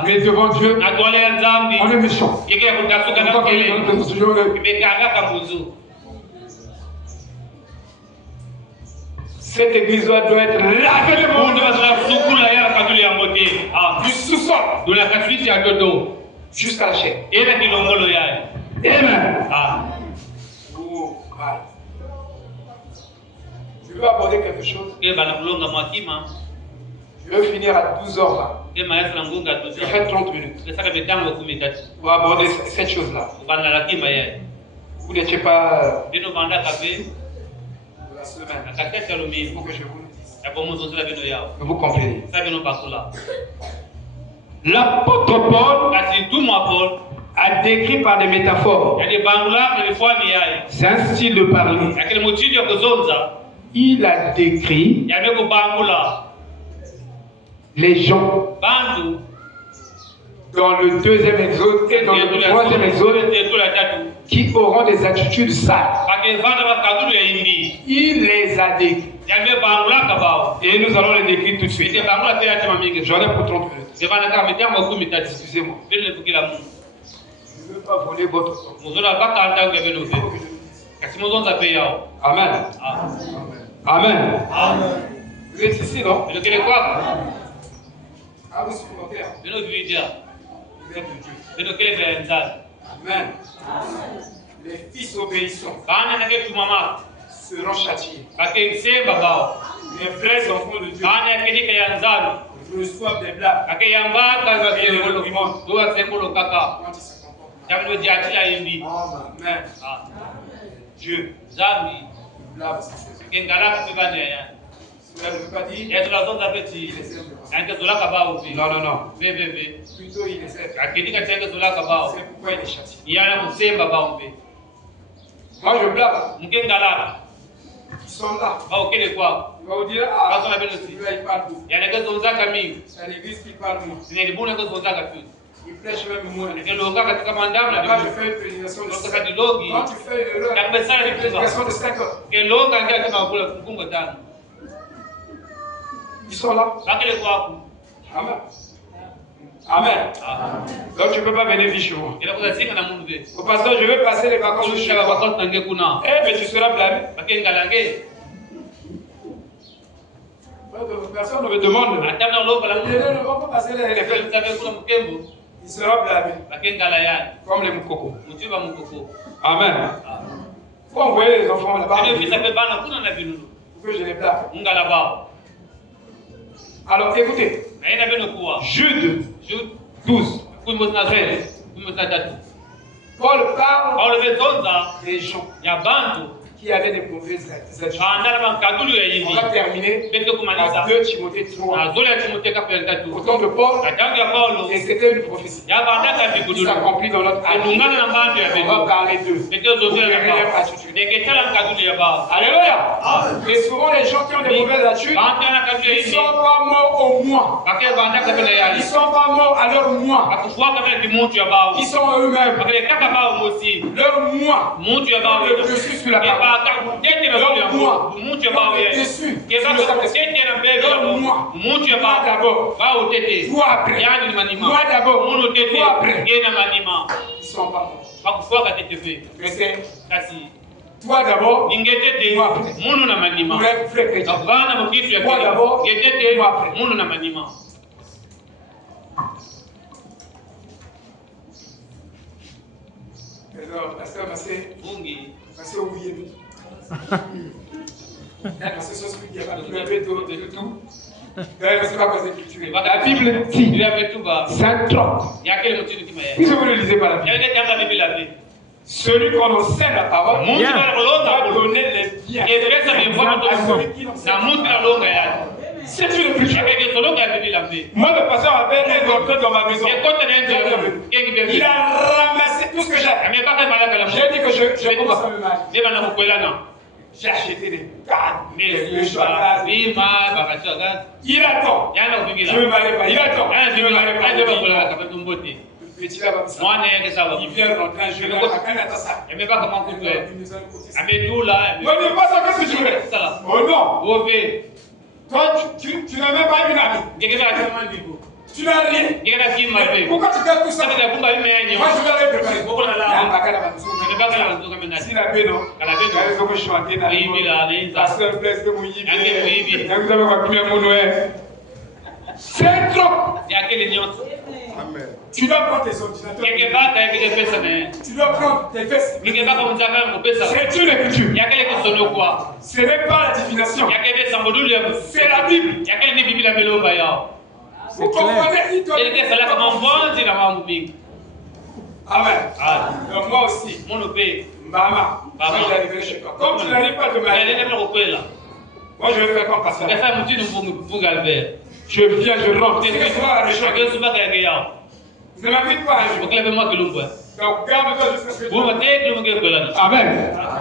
Mais devant Dieu, on est méchant. Cette église doit être lavée de monde du sous-sol jusqu'à la chair. Amen. Je veux aborder quelque chose. Je veux finir à 12h là. Je fais 30 minutes. Pour aborder cette chose-là. Vous n'étiez pas de la semaine. Il faut que je vous le dise. Vous comprenez. L'apôtre Paul a décrit par des métaphores. C'est un style de parler. Il a décrit les gens dans le deuxième exode et dans le troisième exode qui auront des attitudes sales. Il les a décrits. Et nous allons les décrire tout de suite. J'en ai pour 30 minutes. Excusez-moi. Je ne veux pas voler votre temps. Amen. Amen. Vous êtes ici, non? Ah, vous supportez. Vous êtes de Dieu. Amen. Les fils obéissants seront châtiés. Les vrais enfants de Dieu reçoivent des blagues. Quand ils se comportent. Amen. Dieu. Blague, cela ne veut pas dire qu'il les aime. Non, non, non. Plutôt il les aime. C'est pourquoi il les châtie. Moi je blague. Ils sont là. Il va vous dire, ah, celui-là il parle beaucoup. C'est l'église qui parle moins. Il prêche même moins. Là, je fais une prédication de 5 heures. Quand tu fais une prédication de 5 heures. Ils sont là. Amen. Amen. Donc tu ne peux pas venir vivre chez moi. Au pasteur, je vais passer les vacances chez toi. Eh mais tu seras blâmé. Personne ne me demande. Ne va pas passer les fêtes. Il sera blâmé. Comme les moukoko. Amen. Faut envoyer les enfants là-bas. Pour que je les blâme. Alors écoutez. Jude 12. 13. Paul parle des gens qui avaient des mauvaises attitudes. On va terminer à 2 Timothée 3. Au temps de Paul, et c'était une prophétie qui s'accomplit dans notre âge. On va parler d'eux. Alléluia. Et souvent les gens qui ont des mauvaises attitudes, ils ne sont pas morts au mois. Ils ne sont pas morts à leur mois. Ils sont eux-mêmes. Leur mois. Le dessus sur la parole. Leur mois. Dessus. Leur mois. Moi d'abord. Toi après. Moi d'abord. Toi après. Ils ne sont pas morts. Mais c'est toi d'abord. Moi après. Vrai chrétien. Toi d'abord. Moi après. Alors, pasteur Massé oublié. La Bible dit, c'est un troc. Si vous ne lisez pas la Bible, celui qu'on enseigne la parole va donner les biens à celui qui n'enseigne pas. C'est une écriture. Moi, le pasteur avait un docteur dans ma maison. Il a ramassé tout ce que j'ai. J'ai dit que je commence à me marier. j'ai acheté des cannes, des choses à gaz. Il attend. Je ne m'arrête pas. Il attend. Je ne m'arrête pas. Le petit là-bas, il vient rentrer un jeu. Il ne pas comment tu fais. Moi, je ne pas ça que tu fais. Oh non. Toi, tu n'as même pas une amie. Tu n'as rien. Pourquoi tu gardes tout ça? Moi, je vais aller préparer. Si la paix, non. Il faut que je chante. La seule place de mon yves. Vous avez compris mon Noël. C'est trop. Tu dois prendre tes ordinateurs. Tu dois prendre tes fesses. C'est une écriture. Ce n'est pas la divination. C'est la Bible. Vous comprenez? Amen. Donc moi aussi. Maman. J'arriverai chez toi. Comme tu n'arrives pas de marier. Moi je vais faire comme pasteur. Je viens, je rentre. Ne m'invite pas. Donc garde-toi jusqu'à ce que tu... Amen.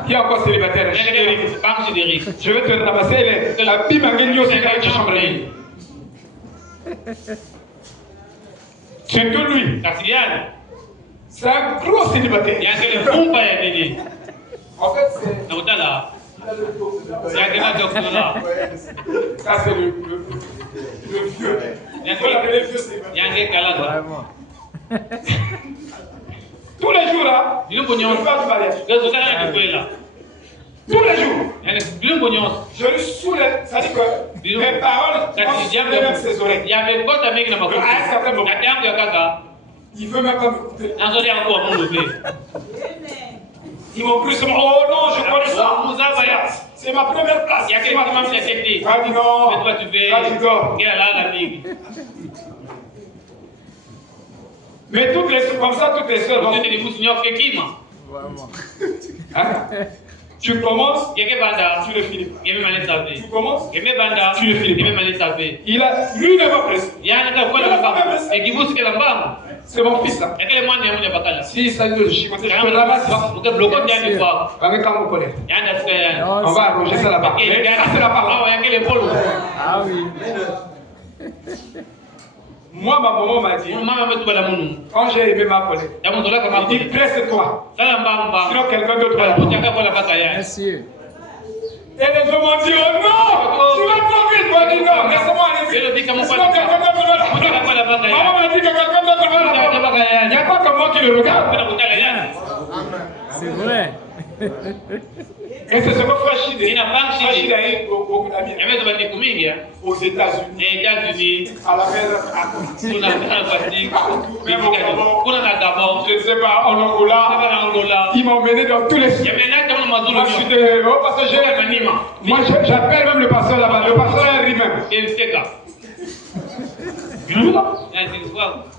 Qui est encore célibataire? Je vais te ramasser la Bible à Guigno, c'est quand tu chambre. C'est que lui. C'est un gros célibataire. En fait, c'est... Ça, c'est le vieux. Il faut l'appeler vieux célibataire. Tous les jours, là, je parle du mariage. Tous les jours. Je lui soulève. Ça dit que mes paroles sont même ses oreilles. Il veut même pas me couper. Ils m'ont pris ce mot. Oh non, je connais ça. C'est ma première place. Ah, dis non. Mais toutes les comme ça, toutes les soeurs. Tu commences, tu le finis pas. Tu commences, tu le finis pas. Lui ne va pas presser. C'est mon fils là. Si il s'agit de chicoter, je peux ramasser. On va arronger ça là-bas. C'est la parole. Ah oui. Moi, ma maman m'a dit, quand j'ai aimé ma collègue, il dit presse-toi. Sinon quelqu'un d'autre va la prendre. Merci. Et les gens m'ont dit, oh non, tu vas trop vite. Moi, je dis non, laisse-moi aller. Sinon quelqu'un d'autre va la prendre. Maman m'a dit que quelqu'un d'autre va la prendre. Il n'y a pas que moi qui le regarde. C'est vrai. Et c'est ce que Frère Chide a eu beaucoup d'amis. Aux États-Unis, à la je ne sais pas, en Angola. Ils m'ont mené dans tous les sites. Moi, j'appelle même le pasteur là-bas. Le pasteur est lui-même.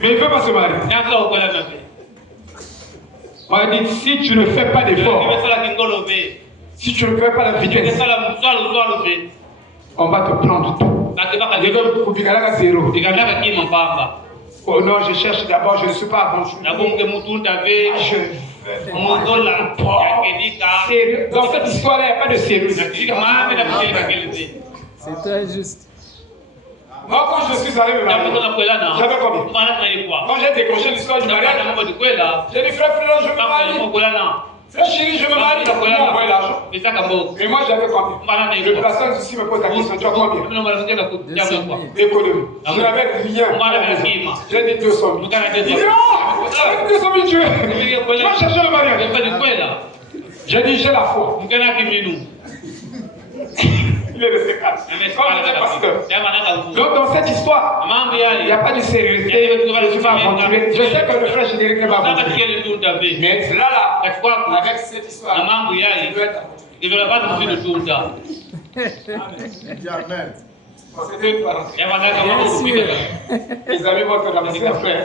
Mais il ne veut pas se marier. On a dit, si tu ne fais pas d'effort, si tu ne fais pas la vitesse, on va te prendre tout. Oh non, je cherche d'abord, je ne suis pas aventureux. Dans cette histoire-là, il n'y a pas de sérieux. C'est très juste. Moi, quand je suis arrivé, j'avais combien? Quand j'ai décroché l'histoire du mariage, j'ai dit, frère, je me marie. Frère chéri, je me marie. Ils m'ont envoyé l'argent. Et moi, j'avais combien? Le pasteur ici me pose la question, tu as combien? Économie. Je n'avais rien. J'ai dit 200 000. Il dit, non, avec 200 000, tu vas chercher le mariage. J'ai dit, j'ai la foi. Il est resté calme. Donc dans cette histoire, il n'y a pas de sérieuxité. Je suis pas aventuré. Je sais que le frère générique ne va pas aventurer. Mais là, avec cette histoire, il doit être aventuré. Amen. C'était une parenthèse. Les amis vont te ramasser frère.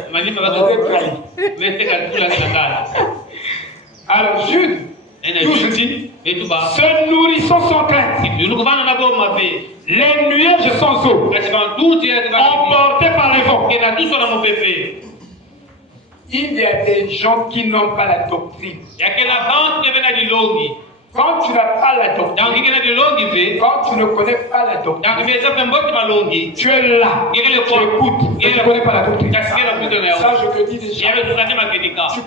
Alors Jude, Jude dit, se nourrissant sans crainte, les nuages sans eau, emportés par les vents. Il y a des gens qui n'ont pas la doctrine. Quand tu n'as pas la doctrine, quand tu ne connais pas la doctrine, tu es là, tu écoutes, et tu ne connais pas la doctrine. Ça, je te dis déjà. Tu ne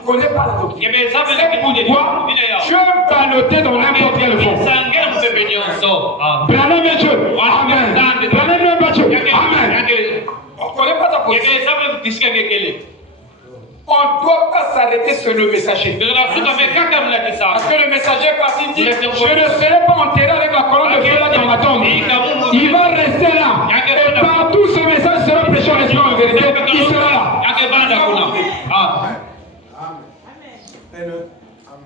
connais pas la doctrine. C'est pourquoi tu es ballotté dans n'importe quel fond. Branham est Dieu. Amen. Branham est Dieu. Amen. On ne connaît pas ta position. On ne doit pas s'arrêter sur le messager. Parce que le messager est parti dit, je ne serai pas enterré avec la colonne de feu là dans ma tombe. Il va rester là. Et partout ce message sera prêché en esprit en vérité. Il sera là.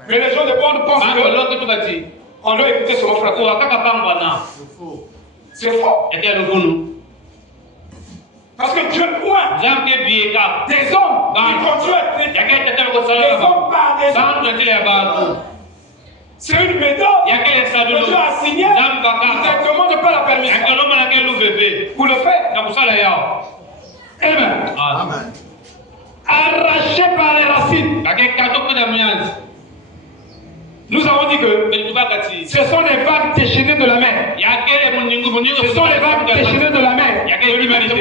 Mais les gens de bon pensent que on doit écouter son frère. C'est faux. Parce que Dieu point des hommes qui continuent à traiter des hommes par des hommes. C'est une méthode que Dieu a signée exactement de pas la permission pour le faire. Amen. Arraché par les racines. Nous avons dit que ce sont les vagues déchaînées de la mer. Ce sont les vagues déchaînées de la mer de l'humanité.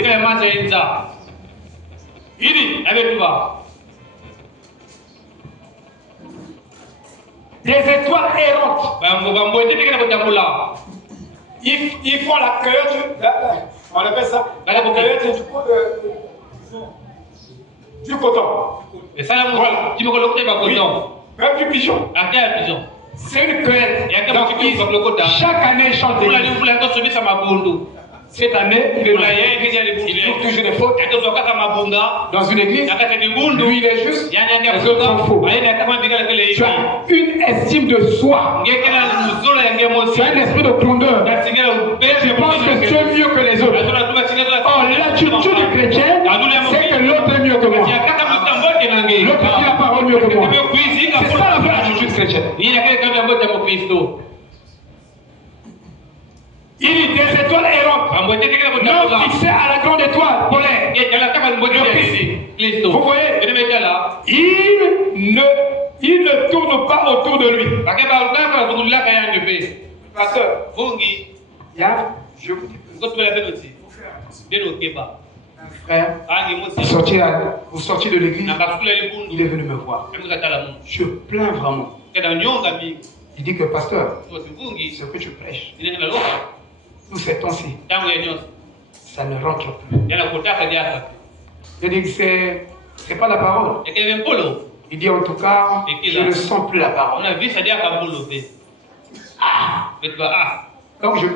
Il dit, des étoiles errantes. Ils font la cueillette, on appelle ça la cueillette du coton. Voilà. Oui. Même du pigeon. C'est une cueillette. Chaque année, il chante des Cette année, il trouve toujours des fautes dans une église. Lui, il est juste. Les autres sont faux. Tu as une estime de soi. Tu as un esprit de grandeur. Tu penses que tu es mieux que les autres. Oh, l'attitude du chrétien, c'est que l'autre est mieux que moi. L'autre dit la parole mieux que moi. C'est ça la vraie attitude chrétienne. Il dit des étoiles errantes, non fixées à la grande étoile polaire. Vous voyez, il ne tourne pas autour de lui. Pasteur, je vous dis, frère, vous sortiez de l'église, il est venu me voir. Je plains vraiment. Il dit que pasteur, ce que tu prêches, tous ces temps-ci, ça ne rentre plus. Je dis que c'est pas la parole. Il dit en tout cas, je ne sens plus la parole. Donc je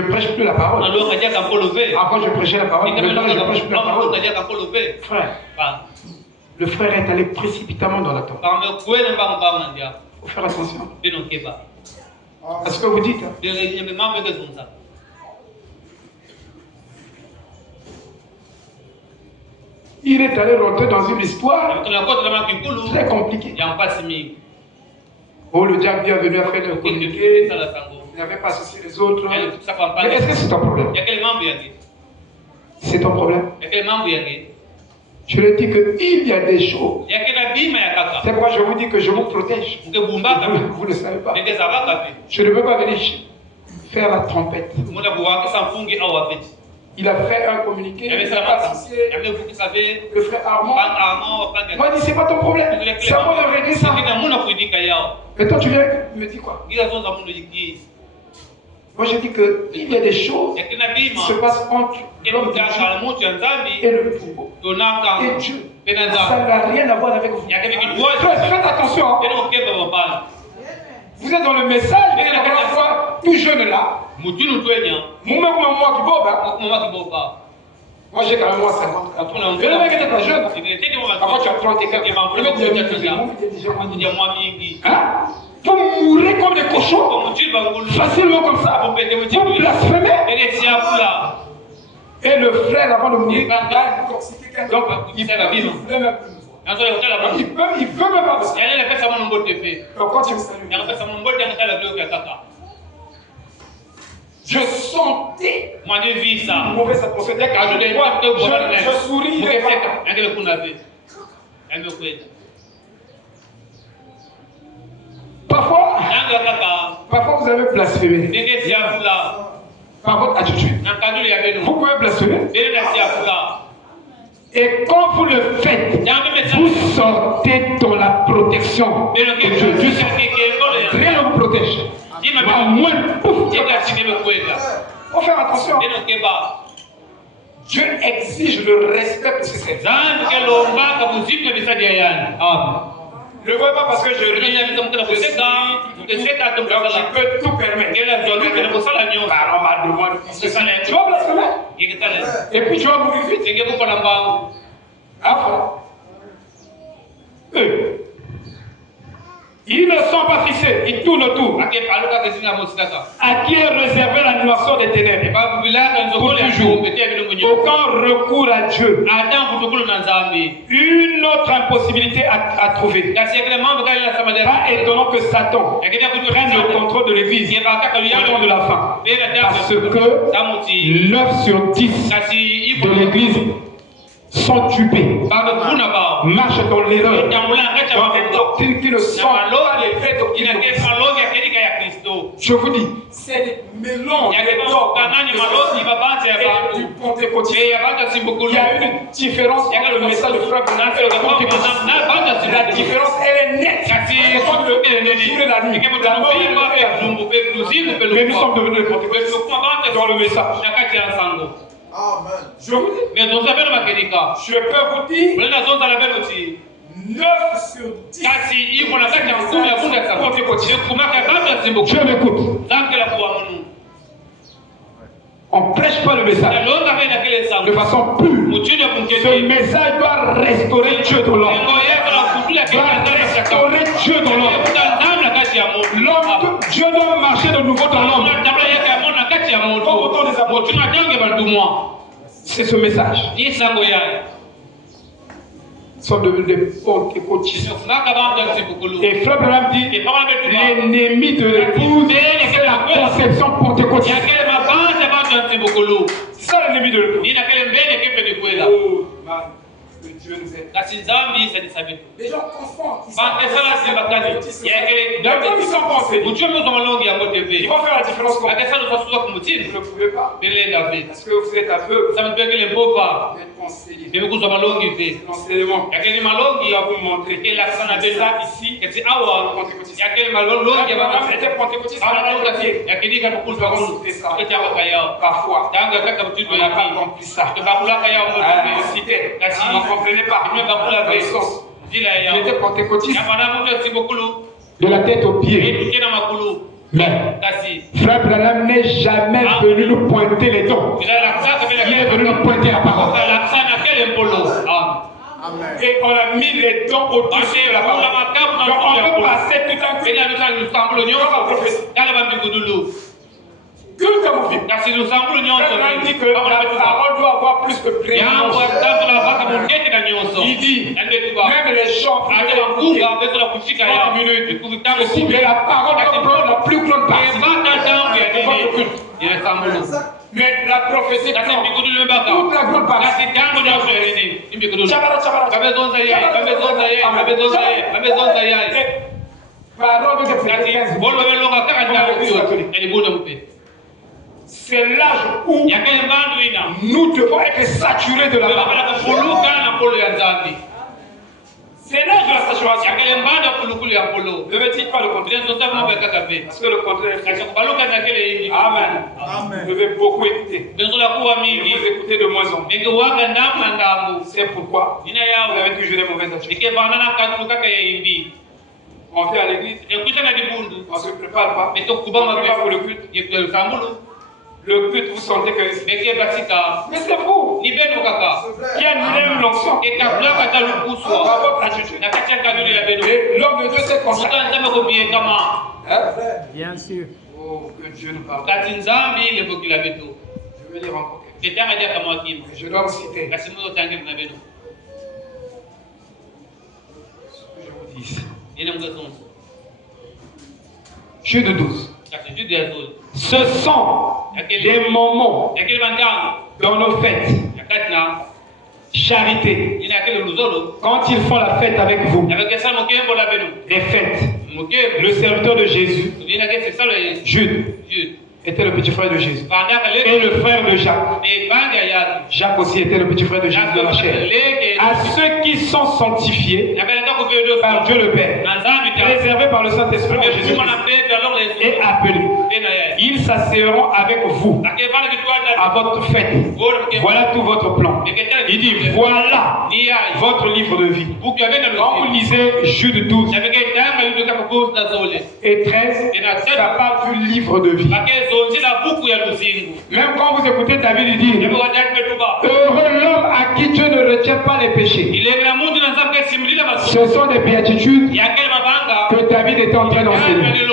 prêche plus la parole. Avant je prêchais la parole, maintenant je prêche plus la parole. Frère, le frère est allé précipitamment dans la tombe. Il faut faire attention à ce que vous dites. Il est allé rentrer dans une histoire très compliquée. Oh, le diable est venu à faire le communiqué. Il n'avait pas associé les autres. Mais est-ce que c'est ton problème? C'est ton problème? Je lui dis qu'il y a des choses. C'est pourquoi je vous dis que je vous protège. Vous ne savez pas. Je ne veux pas venir faire la trompette. Il a fait un communiqué. Le frère Armand. Moi, il dit, c'est pas ton problème. C'est à moi de régler ça. Et toi, tu viens me dire quoi? Moi, je dis qu'il y a des choses qui se passent entre l'homme de Dieu et le bourreau. Et Dieu. Ça n'a rien à voir avec vous. Faites attention. Vous êtes dans le message, mais la dernière fois, tout jeune là. Moi j'ai quand même 50 ans. Mais le mec n'était pas jeune. Avant tu as 30 et quelques ans. Le mec il est déjà vous mourrez comme des cochons. Facilement comme ça. Vous blasphémez. Et le frère avant de mourir, donc il veut même plus me voir. Il veut même pas me saluer. Donc quand tu me salues, je sentais une mauvaise atmosphère. Je souris. Parfois, Parfois vous avez blasphémé par votre attitude. Vous pouvez blasphémer. Et quand vous le faites, vous sortez dans la protection de Dieu. Rien ne vous protège. À moins, pouf, faut faire attention. Dieu exige le respect pour ses services. Ne voyez pas parce que je ris. Je peux tout permettre. Tu vas blasphémer. Et puis tu vas mourir vite. Après. Eux. Ils ne sont pas fixés, ils tournent autour. À qui est réservé l'annulation des ténèbres? Pour toujours. Aucun recours à Dieu. Une autre impossibilité à trouver. Pas étonnant que Satan prenne le contrôle de l'église au temps de la fin. Parce que 9 sur 10 de l'église sont dupés, marchent dans l'erreur, dans des doctrines qui ne sont pas les vraies doctrines. Je vous dis, c'est des mélanges de doctrines et du pentecôtisme. Il y a une différence entre le message de frère et le pentecôtisme. La différence, elle est nette. C'est comme le jour et la nuit. La mort et la vie. Mais nous sommes devenus les pentecôtistes dans le message. Amen. Je vous dis, je peux vous dire 9 sur 10. Je m'écoute. On ne prêche pas le message de façon pure. Ce message doit restaurer Dieu dans l'homme. Doit restaurer Dieu dans l'homme. L'homme, Dieu doit marcher de nouveau dans l'homme. C'est ce message. Ils sont devenus des pentecôtistes. Et Frère Branham dit l'ennemi de l'épouse, c'est la conception pentecôtiste. C'est ça l'ennemi de l'épouse. Que Dieu nous aide. Les gens confondent. Ils sont pensés. Ils vont faire la différence comme vous ne pouvez pas. Parce que vous êtes aveugle. Vous êtes conseiller. L'enseignement. Il va vous montrer. Ça ici. C'était pentecôtiste. Parfois. On n'a pas compris ça. On ne comprenait pas. Il était pentecôtiste de la tête aux pieds. Mais Frère Branham n'est jamais venu nous pointer les dons. Il est venu nous pointer la parole. Et on a mis les dons au-dessus de la parole. Donc on peut passer tout un peu dans la prophétie. Que comme vous dites, dit que la parole doit avoir plus de prégnance. Il dit, même les gens qui ont 30 minutes, mais la parole doit prendre la plus grande partie. Mais la prophétie prend toute la grande partie. Parole de c'est l'âge où nous devons être saturés de la parole. C'est l'âge de la saturation. Ne me dites pas le contraire. Parce que le contraire est Amen. Je vais beaucoup écouter. Vous écoutez de moins en moins. C'est pourquoi vous avez toujours des mauvaises attitudes. On vient à l'église, on ne se prépare pas. On ne prépare pas pour le culte. Le culte, vous sentez que c'est mais c'est faux. Il y a une même l'onction. Et l'homme de Dieu s'est consacré. Bien sûr. Oh, que Dieu nous parle. Je vais lire encore. Je dois vous citer. Ce que je vous dis ici. Jude 12. Ce sont des moments dans nos fêtes, charité, quand ils font la fête avec vous, des fêtes, Le serviteur de Jésus, Jude, était le petit frère de Jésus. Et le frère de Jacques. Jacques aussi était le petit frère de Jésus de la chair. À ceux qui sont sanctifiés par Dieu le Père, réservés par le Saint-Esprit de Jésus et appelés, ils s'asseront avec vous à votre fête. Voilà tout votre plan. Il dit, voilà votre livre de vie. Quand vous lisez Jude 12 et 13, ça parle du livre de vie. Même quand vous écoutez David, il dit, heureux l'homme à qui Dieu ne retient pas les péchés. Ce sont des béatitudes que David était en train d'enseigner.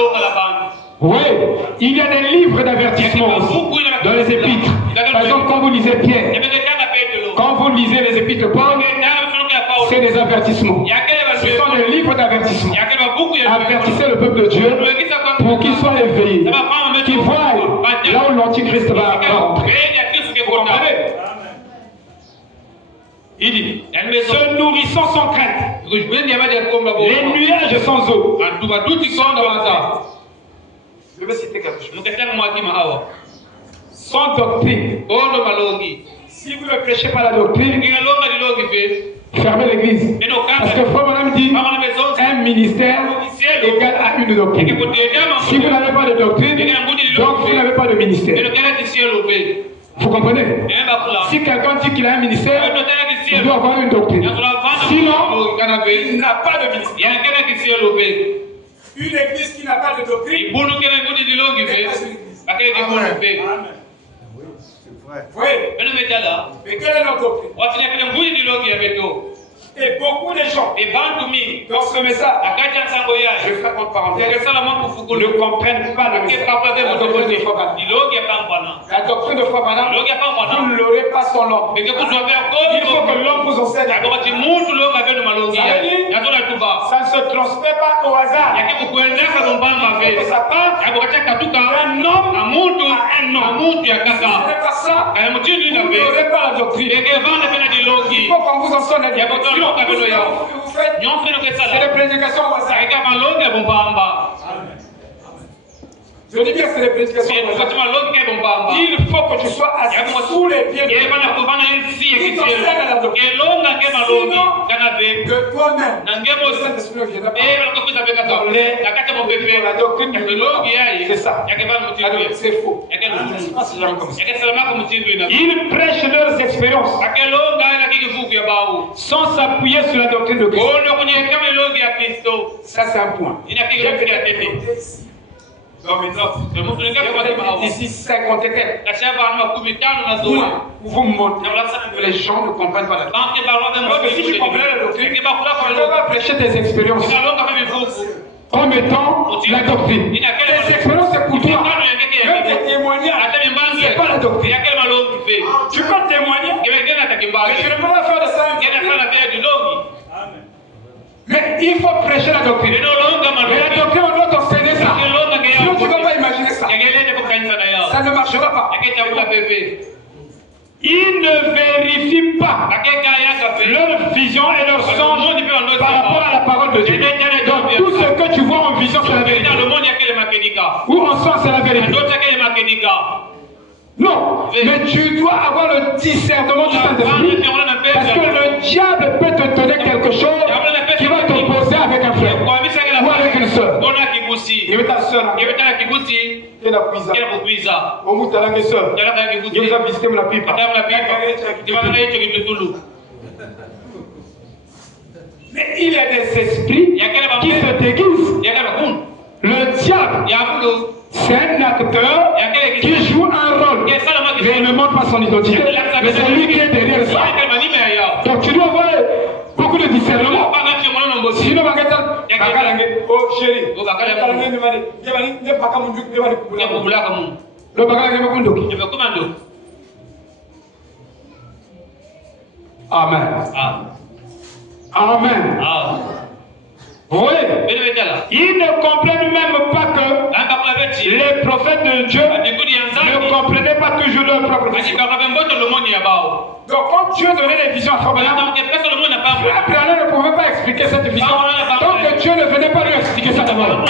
Oui, il y a des livres d'avertissement aussi dans les épîtres. Par exemple, quand vous lisez Pierre, quand vous lisez les épîtres de Paul, c'est des avertissements. Ce sont des livres d'avertissement. Avertissez le peuple de Dieu pour qu'il soit éveillé, qu'il voie là où l'Antichrist va rentrer. Il dit, se nourrissant sans crainte, les nuages sans eau. Je vais citer quelque chose. Sans doctrine. Si vous ne prêchez pas la doctrine, fermez l'église. Parce que Frère Madame dit, un ministère égale à une doctrine. Si vous n'avez pas de doctrine, donc vous n'avez pas de ministère. Vous comprenez? Si quelqu'un dit qu'il a un ministère, il doit avoir une doctrine. Sinon, il n'a pas de ministère. Une église qui n'a pas de doctrine, n'est pas une église. Amen. Oui. Mais quelle est notre doctrine? Et beaucoup de gens dans ce message, je fais entre parenthèses, ne comprennent pas le message. La doctrine de Frère Branham. La doctrine de Frère Branham, vous ne l'aurez pas son nom. Il faut que l'homme vous enseigne. Ça ne se transmet pas au hasard. Il faut que ça parte d'un homme à un homme. Si ce n'est pas ça, vous n'aurez pas la doctrine. Il faut qu'on vous enseigne la doctrine. C'est des prédications au hasard. Je dis bien que c'est des prédications au hasard. Il faut que tu sois assis sous les pieds de Dieu. Il t'enseigne la doctrine. Sinon, que toi-même, le Saint-Esprit ne viendra pas dans la doctrine du Lord. C'est ça. C'est faux. Ils prêchent leurs expériences sans s'appuyer sur la doctrine de Christ. Ça, c'est un point. Ici, 50 étaient. Vous montrez que les gens ne comprennent pas la doctrine. Parce que si tu comprends la doctrine, tu vas prêcher tes expériences comme étant la doctrine. Tes expériences, c'est pour toi. Même tes témoignages, c'est pas la doctrine. Tu peux témoigner, mais tu ne peux pas faire de ça. Mais il faut prêcher la doctrine. Mais la doctrine, on doit t'enseigner ça. Sinon, tu ne vas pas imaginer ça. Ça ne marchera pas. Ils ne vérifient pas leur vision et leur sens par rapport à la parole de Dieu. Donc tout ce que tu vois en vision, c'est la vérité. Ou en sens, c'est la vérité. Non, mais tu dois avoir le discernement du Saint-Esprit. Parce que le diable peut te donner quelque chose qui va t'opposer avec un frère ou avec une soeur. Il veut ta soeur. Il la puisa. Au bout de la soeur. Il nous a visité la pipe. Mais il y a des esprits qui se déguisent. Le diable, c'est un acteur qui joue un rôle. Mais il ne montre pas son identité. Mais c'est lui qui est derrière ça. Donc tu dois avoir beaucoup de discernement. Sinon, oh chérie, Amen. Amen. Vous voyez, ils ne comprennent même pas que les prophètes de Dieu ne comprenaient pas toujours leur propre vision. Donc, quand Dieu donnait les visions à Frère Branham, Frère Branham ne pouvait pas expliquer cette vision. Donc, Dieu ne venait pas lui expliquer ça d'abord.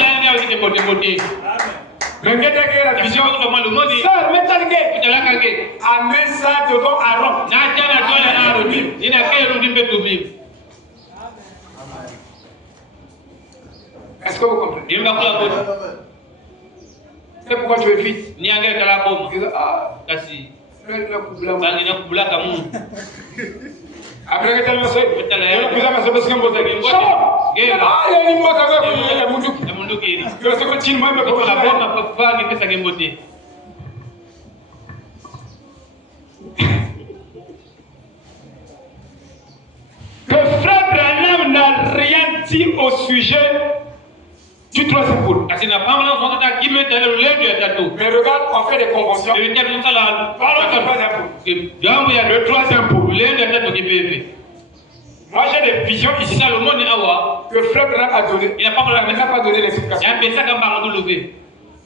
Mais la vision, amène ça devant Aaron. Est-ce que vous comprenez? C'est pourquoi tu es vite. Après que tu as mis ça, que frère Branham n'a rien dit au sujet du troisième poule. Mais regarde, on fait des conventions. Parlons du troisième poule. Le troisième poule. Moi j'ai des visions ici que frère Branham a donné. Il n'a pas donné l'explication.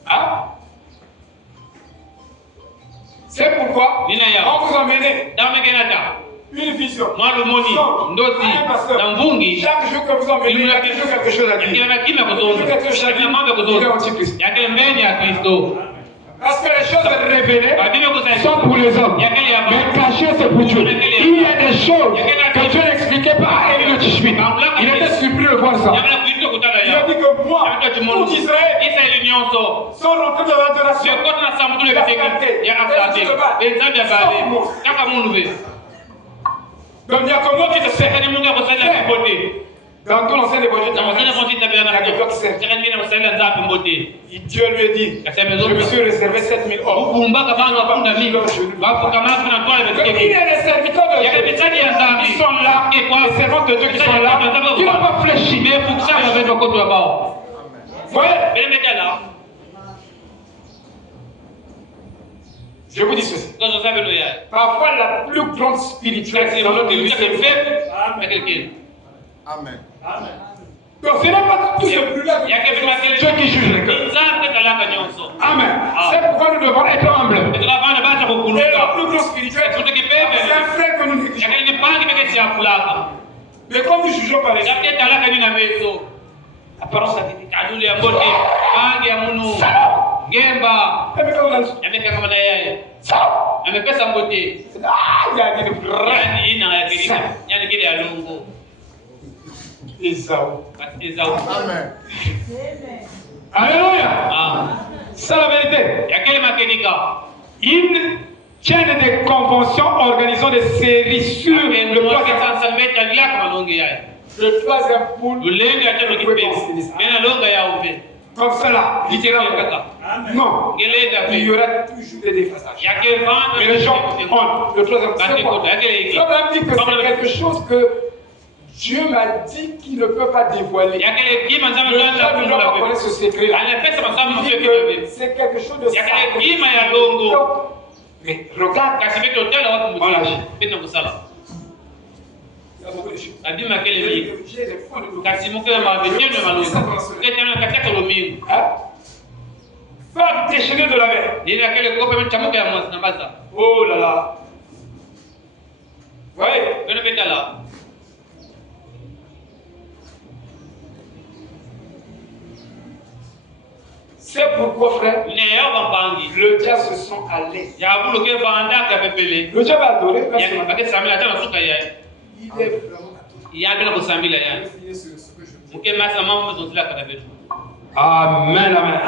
Hein? C'est pourquoi on vous emmène une vision. Chaque jour que vous emmenez, il y a toujours quelque chose à dire. Il y a quelque chose à dire. Il est antichrist. Parce que les choses révélées sont pour les hommes. Mais cachées, c'est pour Dieu. Il y a des choses que Dieu n'expliquait pas à Elliot Schmidt. Il était surpris de voir ça. Il a dit que moi, tout Israël sont rentrés dans l'adoration. Donc il y a que moi qui te sers. Dans tout l'ancien évangile, Dieu lui a dit, je me suis réservé 7000 hommes. Il y a des serviteurs de Dieu qui sont là, les servants de Dieu qui sont là, qui n'ont pas fléchi. Vous voyez? Je vous dis ceci. Parfois, la plus grande spiritualité dans notre église, c'est faible. Amen. Donc, ce n'est pas tout ce plus-là Dieu qui juge les cœurs. Amen. C'est pourquoi nous devons être humbles. Et la plus grande spiritualité, c'est un frère que nous négligeons. Mais comme nous jugeons par les apparence à Gemba, amepesa mbote. Esaú. Amen. Alléluia. C'est la vérité. Ils tiennent des conventions organisant des séries sur le troisième poule. Comme cela, littéralement. Non, il y aura toujours des défaçages. Mais les gens ont le troisième poule. Ça veut dire que c'est quelque chose que Dieu m'a dit qu'il ne peut pas dévoiler. Le diable ne doit pas connaître ce secret-là. C'est quelque chose de sacré. Mais regarde, on agit. Pas déchaîner de la mer. Oh là là. Voyez. C'est pourquoi, frère, le diable se sent à l'aise. Le diable a adoré. Il est vraiment. Amen, amen.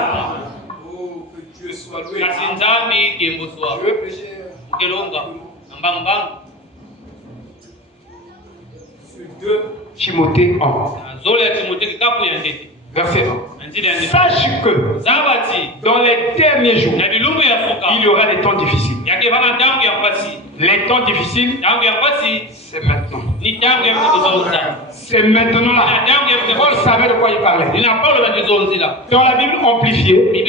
Oh, que Dieu soit loué. Je veux prêcher sur 2 Timothée 1. Verset 1. Sache que dans les derniers jours, il y aura des temps difficiles. Les temps difficiles, c'est maintenant. C'est maintenant là. Paul savait de quoi il parlait. Dans la Bible amplifiée,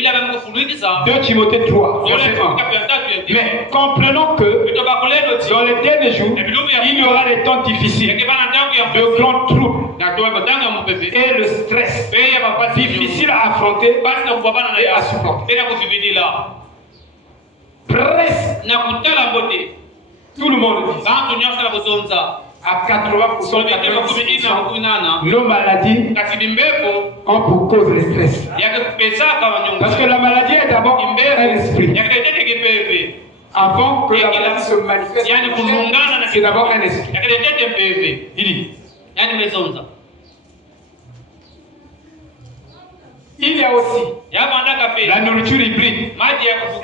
2 Timothée 3, verset 1. Mais comprenons que dans les derniers jours, il y aura des temps difficiles, de grands troubles et le stress difficile à affronter et à supporter. Presse. Tout le monde dit. à 80%, 90%, nos maladies ont pour cause le stress. Parce que la maladie est d'abord un esprit. Avant que la maladie se manifeste, c'est d'abord un esprit. Il y a aussi la nourriture hybride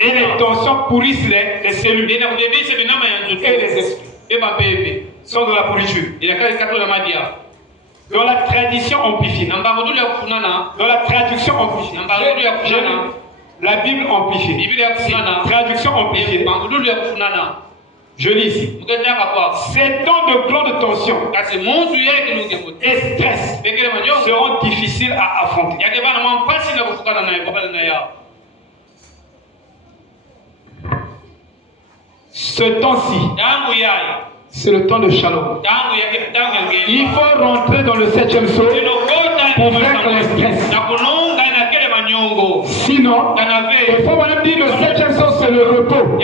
et les tensions pourrissent les cellules et les esprits sont dans la pourriture. Dans la tradition amplifiée, dans la traduction amplifiée, la Bible amplifiée, traduction amplifiée, je lis ici. Ces temps de grande tension et stress seront difficiles à affronter. Ce temps-ci, c'est le temps de shalom. Il faut rentrer dans le 7e saut pour vaincre le stress. Sinon, il faut même dire le 7e saut, c'est le repos.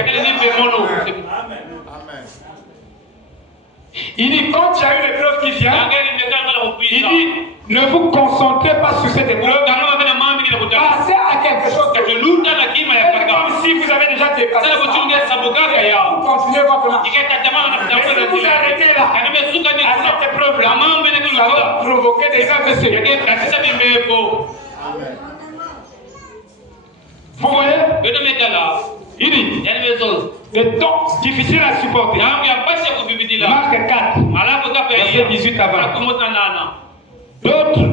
Il dit, quand il y a une épreuve qui vient, il dit, ne vous concentrez pas sur cette épreuve. Passez à quelque chose. Comme si vous avez déjà dépassé ça. Vous continuez votre marche. Mais si vous arrêtez là, à cette épreuve-là, ça va provoquer des AVC. Vous voyez? Il dit, les temps difficiles à supporter. Marc 4, verset 18 avant. D'autres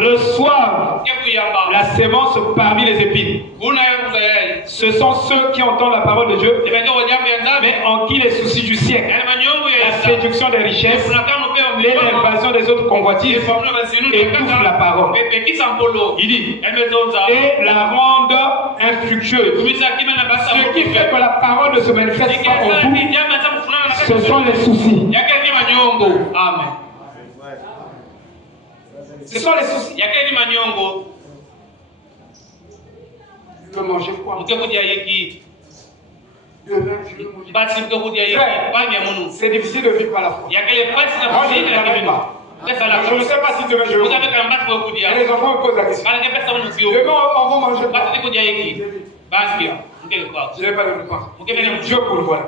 reçoivent la sémence parmi les épines. Ce sont ceux qui entendent la parole de Dieu, mais en qui les soucis du siècle, la séduction des richesses et l'invasion des autres convoitises étouffent la parole. Il dit, et la rendent infructueuse. Ce qui fait que la parole ne se manifeste pas en vous, ce sont les soucis. Amen. Ce sont les soucis. Tu veux manger quoi? C'est difficile de vivre par la foi. Moi, je ne travaille pas. Je ne sais pas si demain je vais. Les enfants me posent la question. Demain, on va manger quoi? Je n'ai pas de réponse. Dieu pour le voir.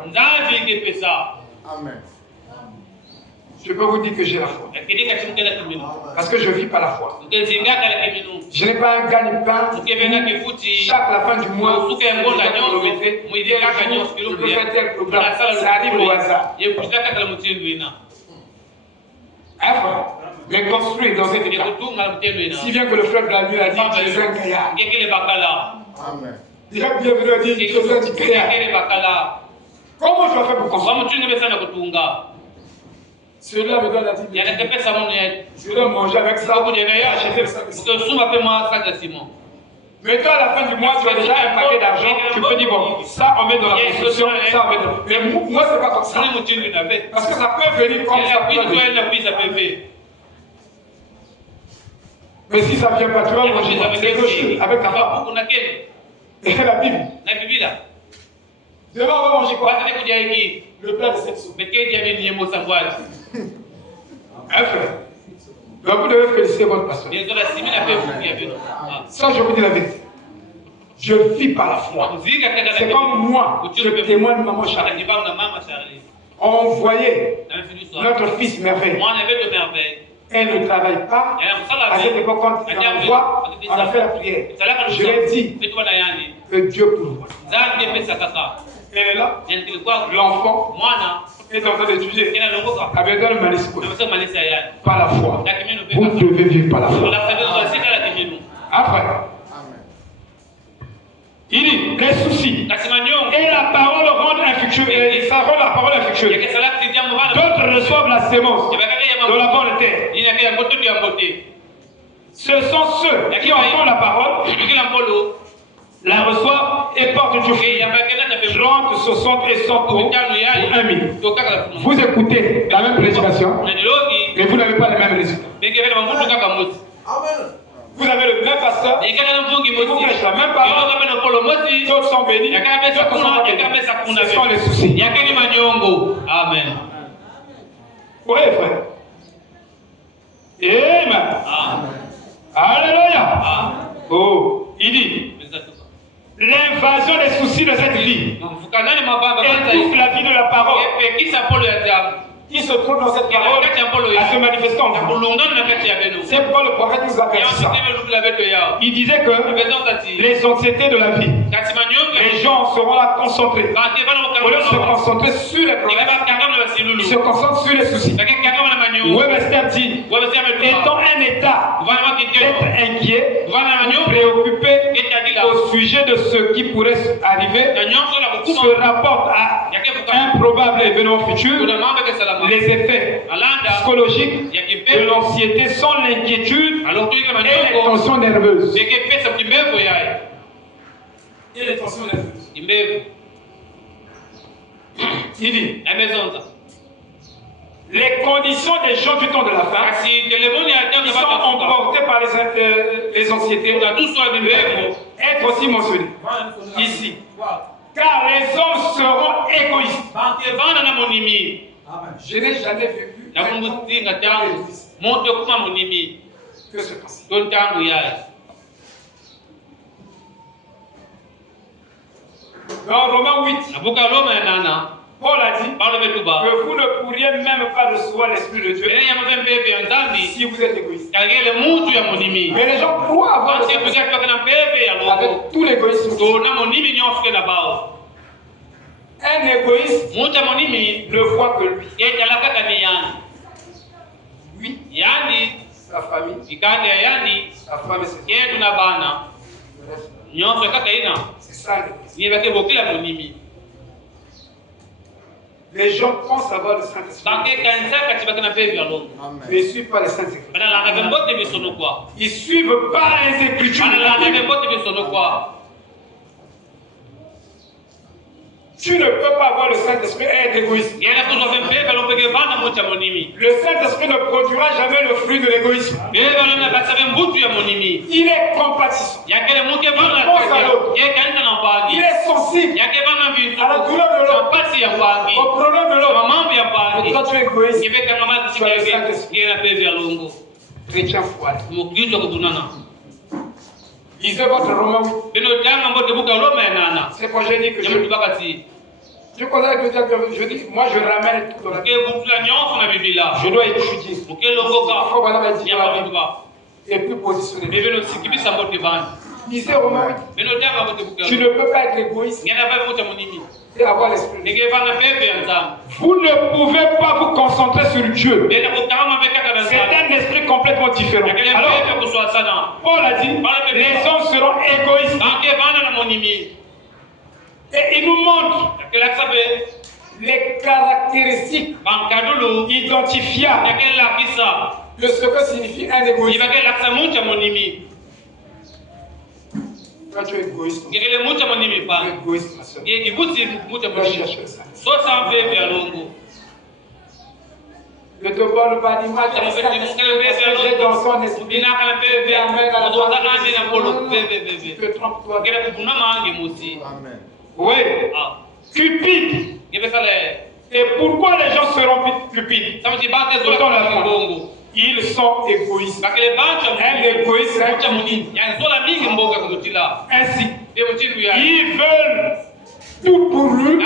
Amen. Je peux vous dire que j'ai la foi. Parce que je vis par la foi. Je n'ai pas un gagne-pain. Chaque la fin du mois, je peux faire tel programme. Ça arrive au hasard. Mais construire dans cette état. Si bien que le frère de la nuit a dit que c'est un gaillard. Amen. Déjà bienvenue à dire que c'est un gaillard. Comment je dois faire pour construire? Celui-là me donne la dîme. Je dois manger avec ça. Acheter ça. Mais toi, à la fin du mois, tu as déjà un paquet d'argent. Tu peux dire, bon, ça on met dans la construction, ça on met dans... Mais moi, c'est pas comme ça. Parce que ça peut venir comme ça. Mais si ça ne vient pas, tu vas manger avec ta femme. Et la Bible. Demain, on va manger quoi? Le plat de cette soupe. Un frère. Donc vous devez féliciter votre pasteur. Ça, je vous dis la vérité. Je vis par la foi. C'est comme moi, je témoigne de maman Charlie. On voyait notre fils merveille. Elle ne travaille pas. À cette époque, quand il envoie, on a fait la prière. Je lui ai dit que Dieu pourvoit. Elle est là. L'enfant est en train d'étudier à bientôt le Manisco. Par la foi. Vous devez vivre par la foi. Après, il dit les soucis et la parole rendent infructueuse. Et ça rend la parole infructueuse. D'autres reçoivent la sémence dans la bonne terre. Ce sont ceux qui entendent la parole, la reçoivent et portent du fruit. 30, 60 et 100 pour 1 minute. Vous écoutez la même prédication, mais vous n'avez pas les mêmes résultats. Vous avez le même pasteur, vous prêchez la même parole, d'autres sont bénis, d'autres sont bénis. Ce sont les soucis. Amen. Oui, frère. Amen. Alléluia. Oh, il dit l'invasion des soucis de cette vie étouffe la vie de la parole. Qui se trouve dans cette parole à se manifester en vous. C'est pourquoi le prophète nous a dit ça. Il disait que les anxiétés de la vie, les gens seront là concentrés. Au lieu de se concentrer sur les problèmes, ils se concentrent sur les soucis. Webster dit, étant un état d'être inquiet, préoccupé au sujet de ce qui pourrait arriver, se rapporte à un probable événement futur. Les effets psychologiques de l'anxiété sont l'inquiétude et les tensions nerveuses. Il dit, les conditions des gens du temps de la fin sont emportées par les anxiétés, être aussi mentionnées ici. Car les hommes seront égoïstes. Je n'ai jamais vécu que ce principe. Dans Romains 8, Paul a dit que vous ne pourriez même pas recevoir l'Esprit de Dieu si vous êtes égoïste. Mais les gens croient avoir avec tout l'égoïsme. Un égoïste ne voit que lui. Oui, sa famille, sa femme et ses enfants. C'est ça l'égoïsme. Les gens pensent avoir le Saint-Esprit. Mais ils ne suivent pas le Saint-Esprit. Ils ne suivent pas les Écritures. Tu ne peux pas avoir le Saint-Esprit et être égoïste. Le Saint-Esprit ne produira jamais le fruit de l'égoïsme. Il est compatissant. Il pense à l'autre. Il est sensible à la douleur de l'autre, au problème de l'autre. Mais toi tu es égoïste. Tu as le Saint-Esprit. Chrétien foiré. Lisez votre Romain 8. C'est pourquoi j'ai dit que je connais que je dis, moi je ramène tout dans la Bible. Je dois étudier. Et puis positionner. Lisez Romain 8. Tu ne peux pas être égoïste et avoir l'esprit. Vous ne pouvez pas vous concentrer sur Dieu. C'est un esprit complètement différent. Alors, Paul a dit, les hommes seront égoïstes. Et il nous montre les caractéristiques identifiables de ce que signifie un égoïste. Quand tu es égoïste, tu es égoïste, ma soeur. Ne te borne pas d'image de j'ai dans son esprit. Tu te trompes toi. Oui. Cupide. Et pourquoi les gens seront cupides? Ils sont égoïstes. Un égoïste, ainsi, ils veulent tout pour lui.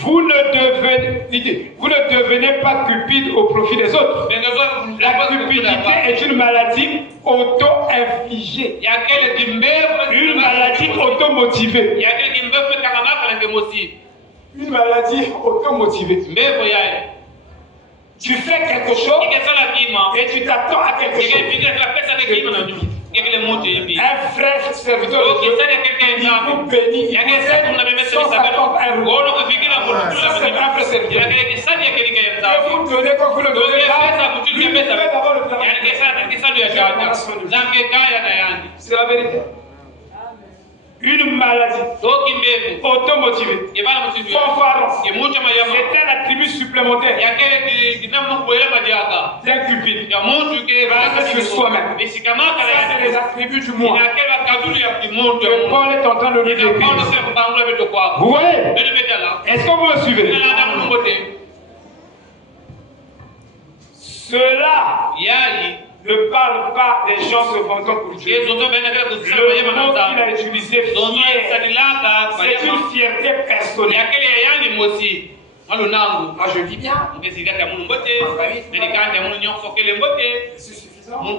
Vous ne devenez pas cupide au profit des autres. La cupidité est une maladie auto-infligée. Une maladie auto-motivée. Une maladie auto-motivée. Tu fais quelque chose et tu t'attends à quelque chose. Un frère serviteur de Dieu, il vous bénit, il vous aide sans s'attendre à un retour. Ça, c'est un frère serviteur. Et vous donnez comme vous le donnez là, lui, il fait d'abord le travail. C'est la vérité. Une maladie automotivée, fanfaron, c'est un attribut supplémentaire d'un cupide basé sur soi-même. Ça, c'est les attributs du monde. Que Paul est en train de nous décrire. Vous voyez? Est-ce que vous me suivez? ne parle pas des gens se vantant pour Dieu. Le mot qu'il a utilisé, c'est une fierté personnelle. Moi je vis bien. C'est suffisant. Mais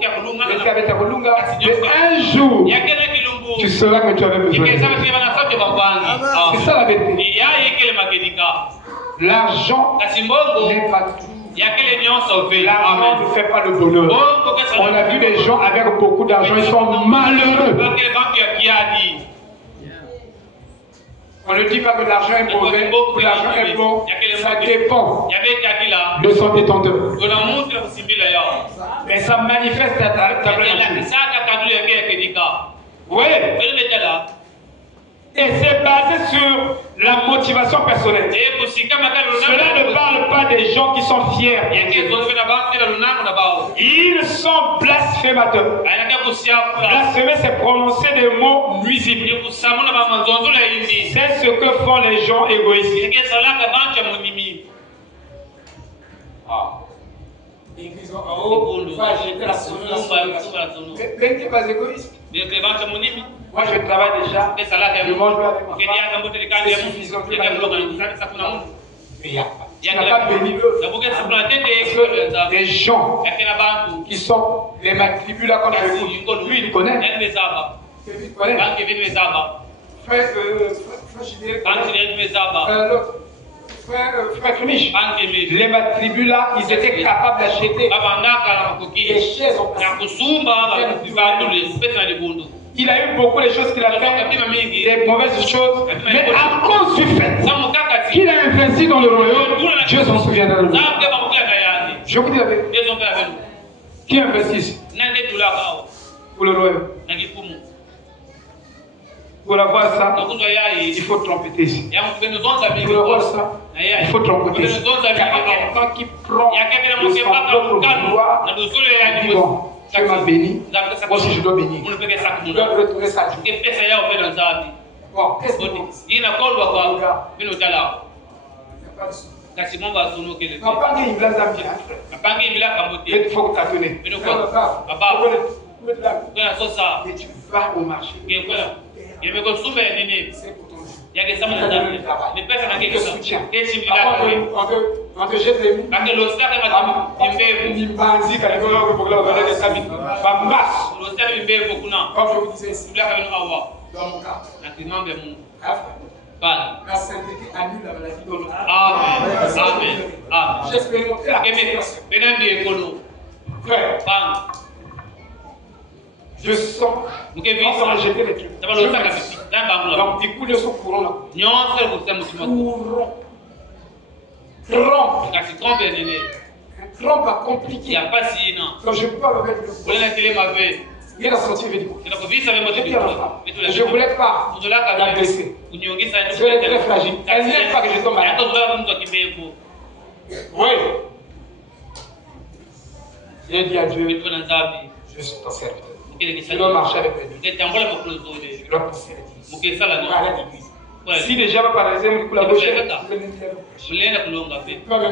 un jour, tu sauras que tu avais besoin. C'est ça la vérité. L'argent n'est pas tout. L'argent ne fait pas le bonheur. On a vu des gens avec beaucoup d'argent, ils sont malheureux. On ne dit pas que l'argent est mauvais, que l'argent est bon. Ça dépend de son détenteur. Mais ça manifeste ta oui. Et c'est basé sur la motivation personnelle. Cela ne parle pas des gens qui sont fiers. Ils sont blasphémateurs. Blasphémer, c'est prononcer des mots nuisibles. C'est ce que font les gens égoïstes. Ils disent, oh, il faut acheter la sono. Mais tu n'es pas égoïste. Moi je travaille déjà, je mange bien avec ma femme, c'est suffisant. Mais il n'y a pas béni eux. Des gens qui sont les matribus là, comme lui il connaît. Frère Krimish, les matribus là, ils étaient capables d'acheter des chaises en plastique. Il a eu beaucoup de choses qu'il a fait, des mauvaises choses, mais à cause du fait qu'il a investi dans le royaume, Dieu s'en souviendra de lui. Je vous dis la vérité. Qui investit ici pour le royaume? Pour avoir ça, il faut trompeter ici. Pour avoir ça, il faut trompeter ici. Il y a quelqu'un qui prend de son propre pouvoir, il dit bon, tu m'as béni, moi aussi je dois bénir. Je dois retourner ça à Dieu. Bon, qu'est-ce que tu dis? Il faut que tu t'attenais. Et tu vas au marché. C'est pour ton Dieu. On te jette les mots. Comme je vous disais ici, dans mon cas, la sainteté annule la maladie dans notre âme. J'ai expérimenté la frère. Je sens comment jeter les trucs. Donc du coup, ils sont courants là. Courant. Trompe pas compliqué. Donc je ne peux pas me mettre le il a sorti le médicament. Je ne voulais pas la blesser. Je suis très fragile. Elle n'aime pas que je tombe malade. Oui. J'ai dit à Dieu, je suis ton serviteur. Je dois marcher avec les deux. Je dois pousser les deux. Si les gens vont paralyser mon coup la gauche, je vais me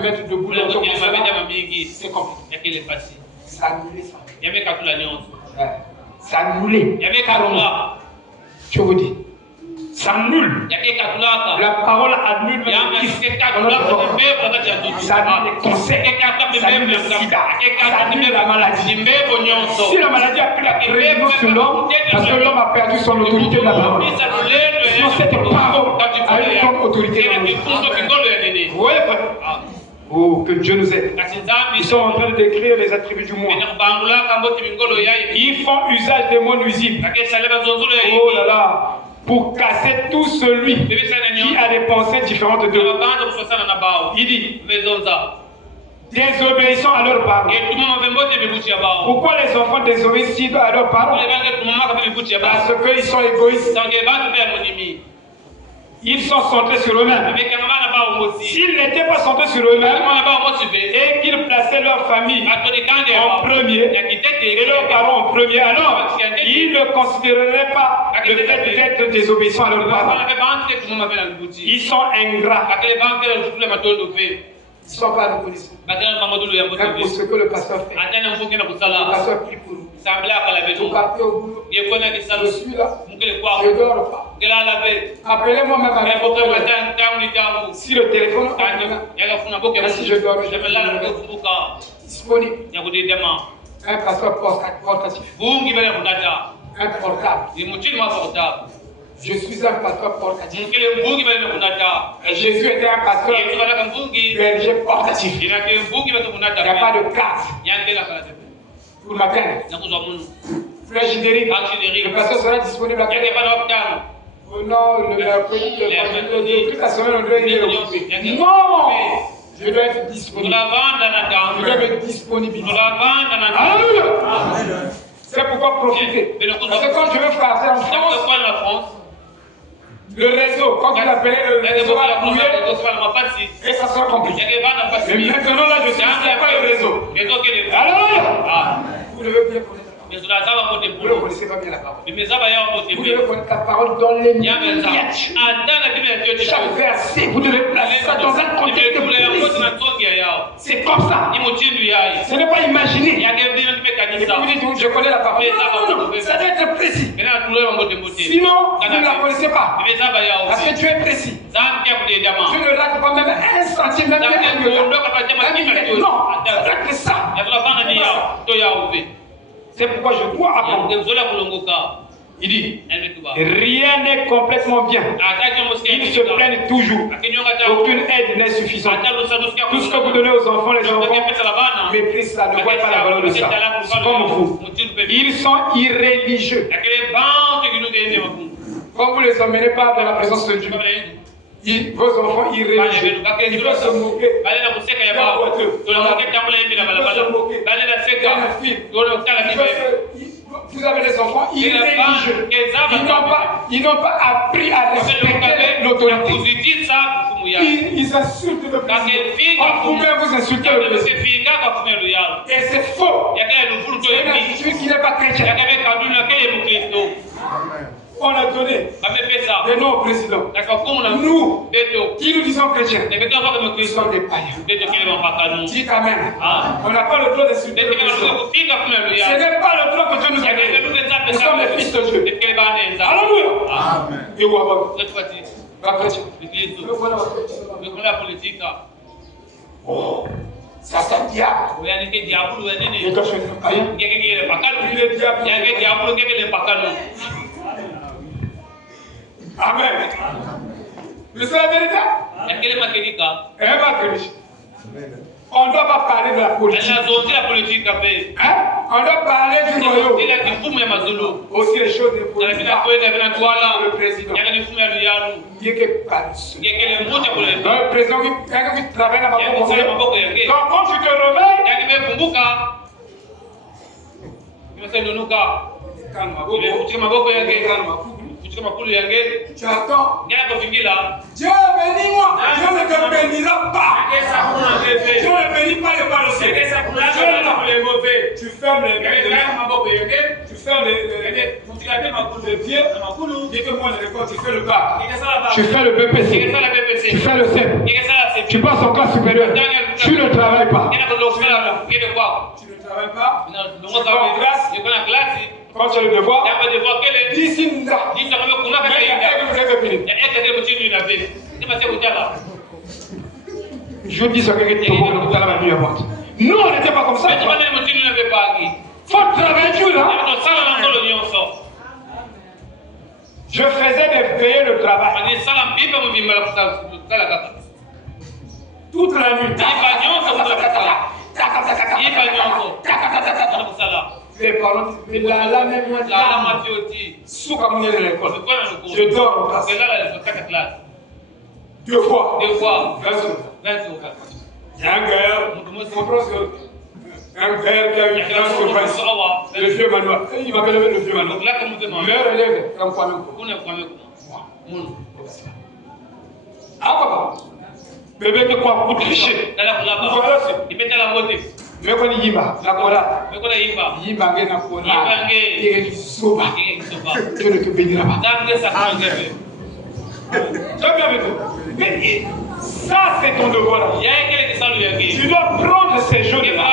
mettre debout. C'est compliqué. Ça annule ça. Ça annule. Je vous dis. Ça annule. La parole annule même ça annule les conseils. Ça annule le sida. Ça annule la maladie. Si la maladie a pris la prédominance sur l'homme, parce que l'homme a perdu son autorité de la parole. Sinon cette parole a eu comme autorité dans le monde. Oui, oh, que Dieu nous aide. Ils sont en train de décrire les attributs du monde. Ils font usage des mots nuisibles. Oh là là. Pour casser tout celui qui a des pensées différentes d'eux. Il dit, désobéissant à leurs parents. Pourquoi les enfants désobéissent à leurs parents? Parce qu'ils sont égoïstes. Ils sont centrés sur eux-mêmes. S'ils n'étaient pas centrés sur eux-mêmes et qu'ils plaçaient leur famille en premier et leurs parents en premier, alors ils ne considéreraient pas le fait d'être désobéissants à leurs parents. Ils sont ingrats. Ils ne sont pas reconnaissants. Pour ce que le pasteur fait. Le pasteur prie pour nous. Je partais au boulot. Je suis là. Je ne dors pas. Appelez-moi même à n'importe quelle heure. Si le téléphone si je dors, je suis disponible. Un pasteur portatif. Un portable. Je suis un pasteur portatif. Jésus était un pasteur berger portatif. Il n'y a pas de carte pour m'atteindre. Frère Gidéric, le pasteur sera disponible à quelle heure? Non, toute la semaine, on doit y aller. Non! Je dois être disponible. Je dois être disponible. Alléluia! C'est pourquoi profiter. Parce que quand je veux partir en France, le réseau, quand tu l'appelais le réseau va couler, et ça sera compliqué. Mais maintenant là, je sais qu'il pas le réseau. Alléluia! Vous devez bien connaître. Vous ne connaissez pas bien la parole. Vous devez connaître la parole dans les miniatures. Chaque verset, vous devez placer ça dans un contexte précis. C'est comme ça. Ce n'est pas imaginer. Et vous dites, je connais la parole. Non, ça doit être précis. Sinon, vous ne la connaissez pas. Parce que tu es précis. Tu ne rates pas même un centime, même un million. Non, ça doit être ça. C'est pourquoi je dois apprendre. Il dit, rien n'est complètement bien. Ils se plaignent toujours. Aucune aide n'est suffisante. Tout ce que vous donnez aux enfants, les enfants méprisent ça, ne voient pas la valeur de ça. Comme vous. Ils sont irréligieux. Quand vous les emmenez pas dans la présence de Dieu, vos enfants irréligieux, ils peuvent se moquer. Vous avez des enfants irréligieux. Ils n'ont pas appris à respecter l'autorité. Ils insultent le président. Vous-même vous insultez le président. Et c'est faux. C'est qui n'est pas chrétien. On a donné des noms au président. Nous, qui nous disons chrétiens, nous sommes des païens. Dites Amen. On n'a pas le droit de subir le président. Ce n'est pas le droit que Dieu nous a donné. Nous sommes les fils de Dieu. Alléluia. Amen. Et où pas chrétien. Oh, ça c'est diable. Et quand je suis un païen, il est diable. Amen. Mais c'est la vérité. On ne doit pas parler de la politique. Hein? On doit parler du royaume. Aussi les choses de politique. Le président. Il y a que paresseux. Un président qui travaille dans ma promotion. Quand tu te réveilles, tu attends. Dieu bénis-moi. Dieu ne te bénira pas. Dieu ne bénit pas les balanciers. Tu fermes les pieds. Tu fermes les pieds. Dis que moi je réponds. Tu fais le bac. Tu fais le BPC. Tu fais le CEP. Tu passes en classe supérieure. Tu ne travailles pas. Tu ne travailles pas. Tu vas en classe. Quand tu as le devoir, dis Sinda. Je dis ce que tu as la nuit à moi. Nous, on n'était pas comme ça. Faut travailler Dieu là. Je faisais des veillées de travail. Toute la nuit. Les parents disent, la même moi, sous comme on est de l'école. Je dors en classe. 2 fois. 20 secondes. Il y a un gars, un père qui a eu 20 sur 20. Le vieux manoir. Il m'appelle le vieux manoir. Meilleur élève, comme Kwame. Ah, papa. Bébé de quoi pour tricher. Voilà, c'est. Mais quand il y va, la cola, il va gagner la cola, il est soba. Dieu ne te bénira pas. Mais ça, c'est ton devoir. Tu dois prendre ces jeunes-là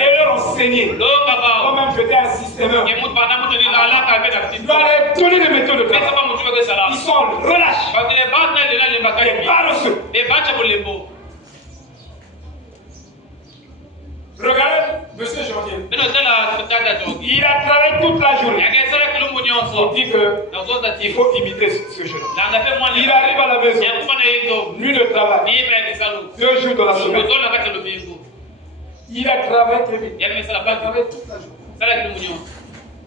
et leur enseigner. Toi-même, tu étais un systémeur. Tu dois leur donner des méthodes de travail. Ils sont relâchés. Et paresseux. Regardez, monsieur Janvier. Il a travaillé toute la journée. On dit qu'il faut imiter ce jeune-là. Il arrive à la maison. Nuit de travail. 2 jours dans la semaine. Il a travaillé très vite. Il a travaillé toute la journée.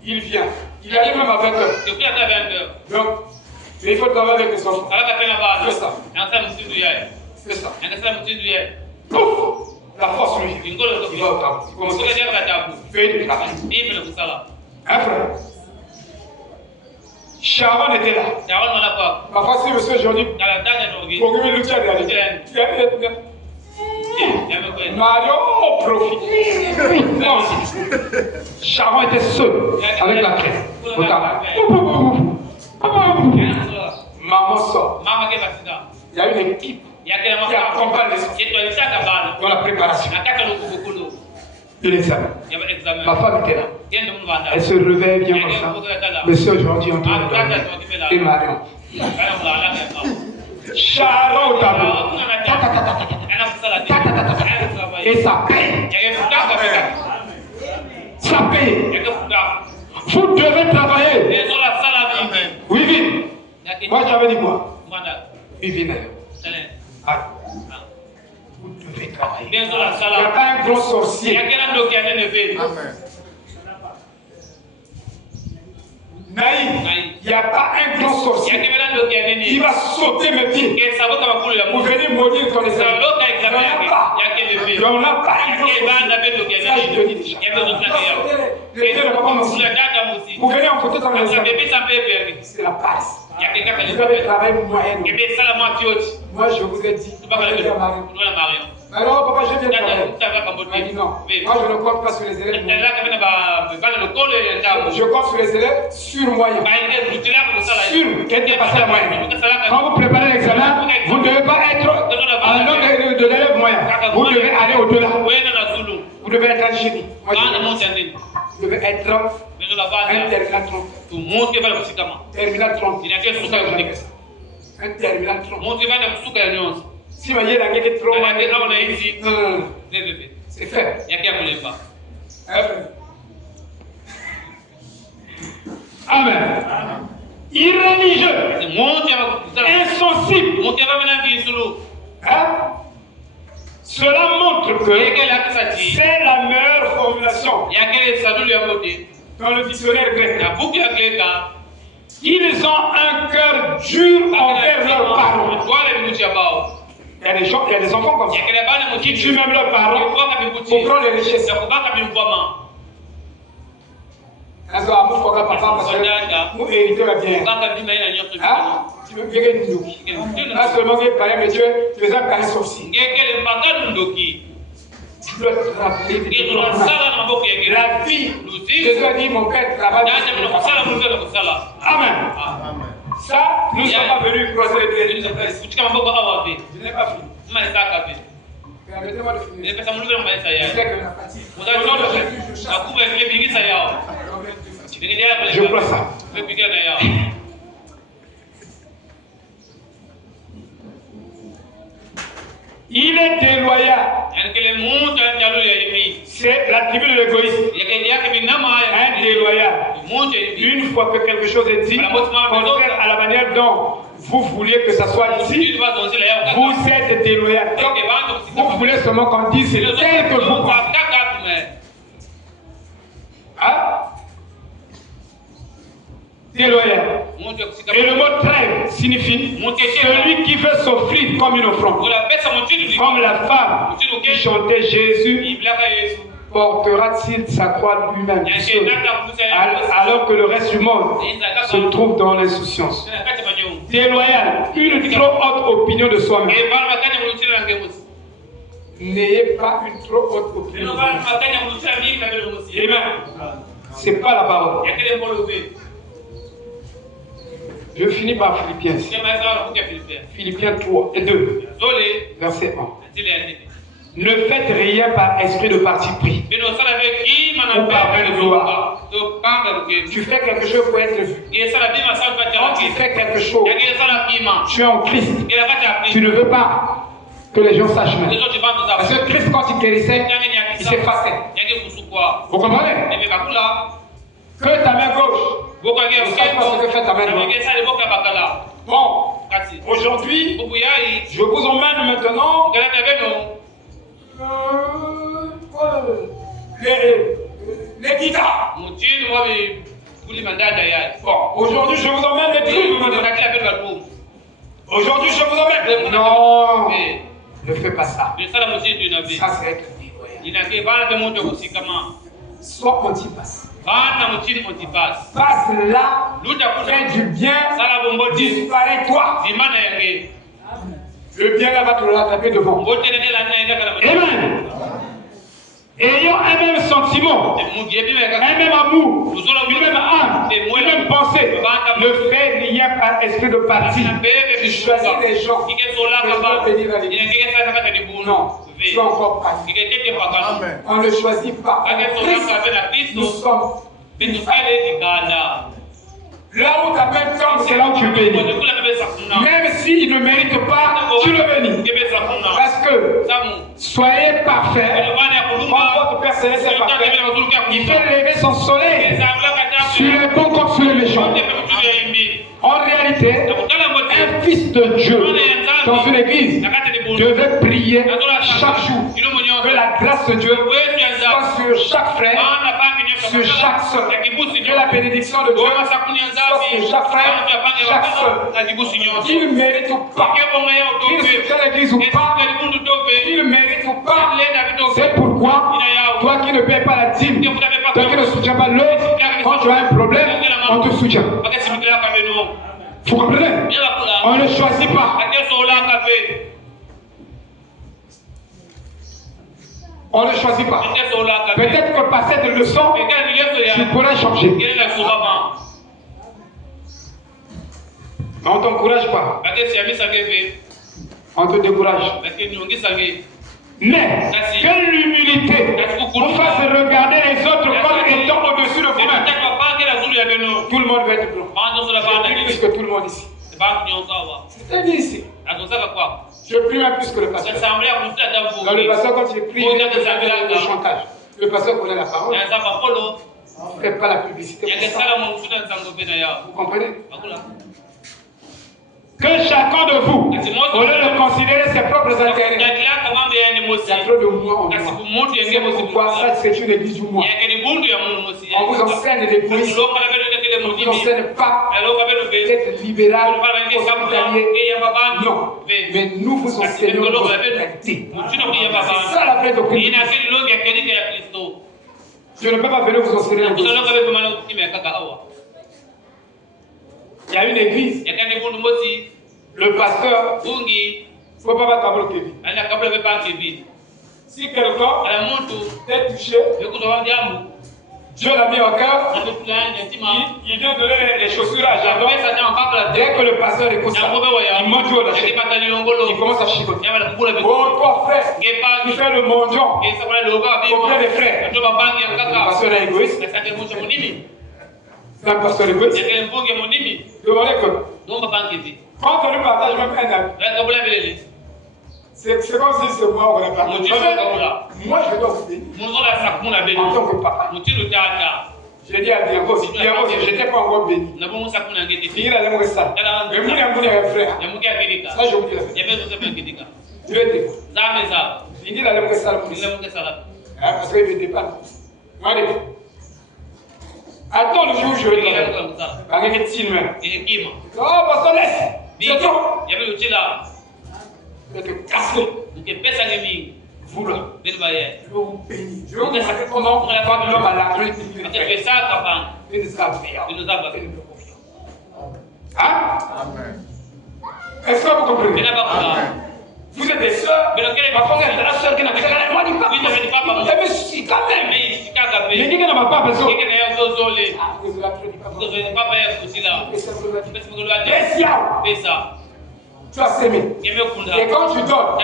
Il vient. Il arrive même à 20h. Donc, il faut travailler avec les enfants. Fais ça. Fais ça. Pouf! La force lui. Il va au travail. Il commence à faire du travail. Un frère. Sharon était là. Parfois, si monsieur aujourd'hui, pour lui, le tien est allé. Mario profite. Non. Sharon était seul avec la crème. Au travail. Maman sort. Il y a une équipe qui accompagne les enfants dans la préparation de l'examen. Ma femme était là. Elle se réveille bien comme ça. Monsieur aujourd'hui en train de dormir. Et Marion. Sharon au tableau. Et ça paye. Ça paye. Vous devez travailler. Oui, vite. Moi j'avais dit quoi? Oui, vite. Ah. Vous devez travailler. Il n'y a pas un gros sorcier. Amen. Naïf, il n'y a pas un grand sorcier qui va sauter mes pieds pour venir maudire ton examen. Il n'y en a pas un grand sorcier. Ça, je te dis déjà. Vous venez en photo dans les examens. C'est la base. Vous avez travaillé moyennement. Moi, je vous ai dit. Alors, papa, je viens de travailler. Il dit non. Moi, je ne compte pas sur les élèves. Je compte sur les élèves sur moyen. Sur quel est passé la moyenne. Quand vous préparez l'examen, vous ne devez pas être un homme de l'élève moyen. Vous devez aller au-delà. Vous devez être un génie. Moi, vous devez être un terminal 30. Terminal 30. Un terminal 30. Si vous voyez la guerre est trop loin, c'est fait. Amen. Irréligieux, insensible. Hein? Cela montre que c'est la meilleure formulation dans le dictionnaire grec. Ils ont un cœur dur envers leurs parents. Il y a des gens, il y a des enfants comme ça qui tuent même leurs parents pour prendre les richesses. Un jour, moi, je papa parce que nous héritons la bien. Tu veux bien une douille. Là, seulement, il paraît, mais tu es un carré sorcier. Tu dois te rappeler de la vie. Jésus a dit, mon père travaille. Amen. Ça, nous ne sommes pas venus croiser les pieds. Je n'ai pas fini. Permettez-moi de finir. Je sais que la fatigue. Je crois ça. Il est déloyal. C'est l'attribut de l'égoïsme. Un déloyal. Une fois que quelque chose est dit, contraire à la manière dont vous vouliez que ça soit dit, vous êtes déloyal. Donc, vous voulez seulement qu'on dise tel que vous pensez. Hein? Déloyal. Et le mot trêve signifie celui qui veut s'offrir comme une offrande. Comme la femme qui chantait Jésus portera-t-il sa croix lui-même alors que le reste du monde se trouve dans l'insouciance. Déloyal, une trop haute opinion de soi-même. N'ayez pas une trop haute opinion de soi-même. Amen. C'est pas la parole. Je finis par Philippiens. Philippiens 3 et 2, verset 1. Ne faites rien par esprit de parti pris. Ou par vaine gloire. Tu fais quelque chose pour être vu. Quand tu fais quelque chose, tu es en Christ. Tu ne veux pas que les gens sachent même. Parce que Christ, quand il guérissait, il s'effaçait. Vous comprenez? Que ta main gauche ne sache pas ce que fait ta main droite. Bon, aujourd'hui, je vous emmène maintenant les guitares. Bon, aujourd'hui, je vous emmène les trucs. Aujourd'hui, je vous emmène. Non, ne fais pas ça. Ça, c'est être dévoyant. Sois antipasse. Passe là, fais du bien, disparaît toi. Le bien là va te le rattraper devant. Amen. Ayant un même sentiment, un même amour, une même âme, une même pensée, ne fais rien par esprit de parti. Tu choisis des gens qui peuvent venir à l'église. Non, tu es encore pas. On ne choisit pas. Nous sommes. Là où ta main tombe, c'est là où tu bénis. Même s'il ne mérite pas, tu le bénis. Parce que soyez parfaits. Quand votre Père Céleste est parfait, il fait lever son soleil sur les bons comme sur les méchants. En réalité, un fils de Dieu dans une église devait prier chaque jour que la grâce de Dieu soit sur chaque frère, sur chaque soeur, que la bénédiction de Dieu soit sur chaque frère, chaque soeur. Qu'il mérite ou pas, qu'il soutient l'église ou pas, qu'il mérite ou pas, c'est pourquoi toi qui ne payes pas la dîme, toi qui ne soutiens pas l'autre, quand tu as un problème, on te soutient. Vous comprenez? On ne choisit pas. On ne choisit pas. Peut-être que par cette leçon, tu pourrais changer. Mais on ne t'encourage pas. On te décourage. Mais que l'humilité vous fasse regarder les autres comme étant au-dessus de vous-même. Tout le monde va être blanc. Plus que tout le monde ici. C'est dit ici. Je prie même plus que le pasteur. Dans le pasteur, quand il prie, il fait le chantage. Le pasteur connaît la parole. Il ne fait pas la publicité. Vous comprenez? Que chacun de vous, au lieu de considérer ses propres intérêts, il y a trop de moi en moi. C'est pourquoi ça, c'est une église du moi. On vous enseigne l'égoïsme. On ne vous enseigne pas d'être libéral, hospitalier. Non. Mais nous vous enseignons l'hospitalité. C'est ça la vraie doctrine. Je ne peux pas venir vous enseigner l'égoïsme. Il y a une église. Le pasteur ne faut pas battre le Kevin. Si quelqu'un est touché, Dieu l'a mis au cœur, il vient donner les chaussures à Jadon. Dès que le pasteur écoute ça, il monte au lâcher. Il commence à chicoter. Oh, toi frère, tu fais le mendiant auprès des frères. Le pasteur est égoïste. C'est un pasteur égoïste. Demandez que quand on lui partage même un ami, c'est comme si c'est moi ou la parole. Moi, je dois vous bénir. En tant que papa. Je dis à Diego, je n'étais pas encore béni. Il a l'amour ça. Mais moi, il y a un frère. Ça, je vous dis la vérité. Dieu est dévot. Il dit l'amour ça. Parce qu'il me dépanne. Moi, attends le jour où je vais dire. Avec une main. Oh, pasteur, laisse. C'est tout. Je vais te casser. Vous là. Je vais vous bénir. Je vais vous montrer comment quand l'homme a la grille, il ne sera pas. Hein? Est-ce que vous comprenez? Vous êtes des sœurs. Parfois, vous êtes la sœur qui n'a pas de moi, dit mais si, quand même. Mais qui n'a pas besoin. Tu as sémé. Et quand tu donnes,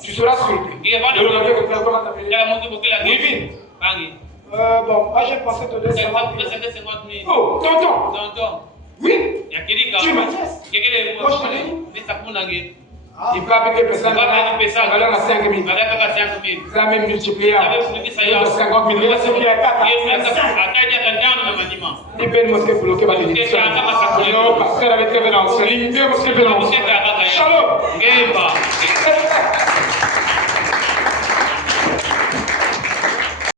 tu seras scruté. Bon, moi j'ai pensé te donner 50 000. Oh, tonton. Oui. Tu m'as dit. Moi je t'ai dit. Il peut appliquer personne. Valeur à 5 000. Ça a même multiplié à 50 000. C'est bien 4. Il peut une mosquée bloquée par l'édition. Non, parce qu'elle avait très bien enseigné. Deux mosquées bien enseignées. Shalom.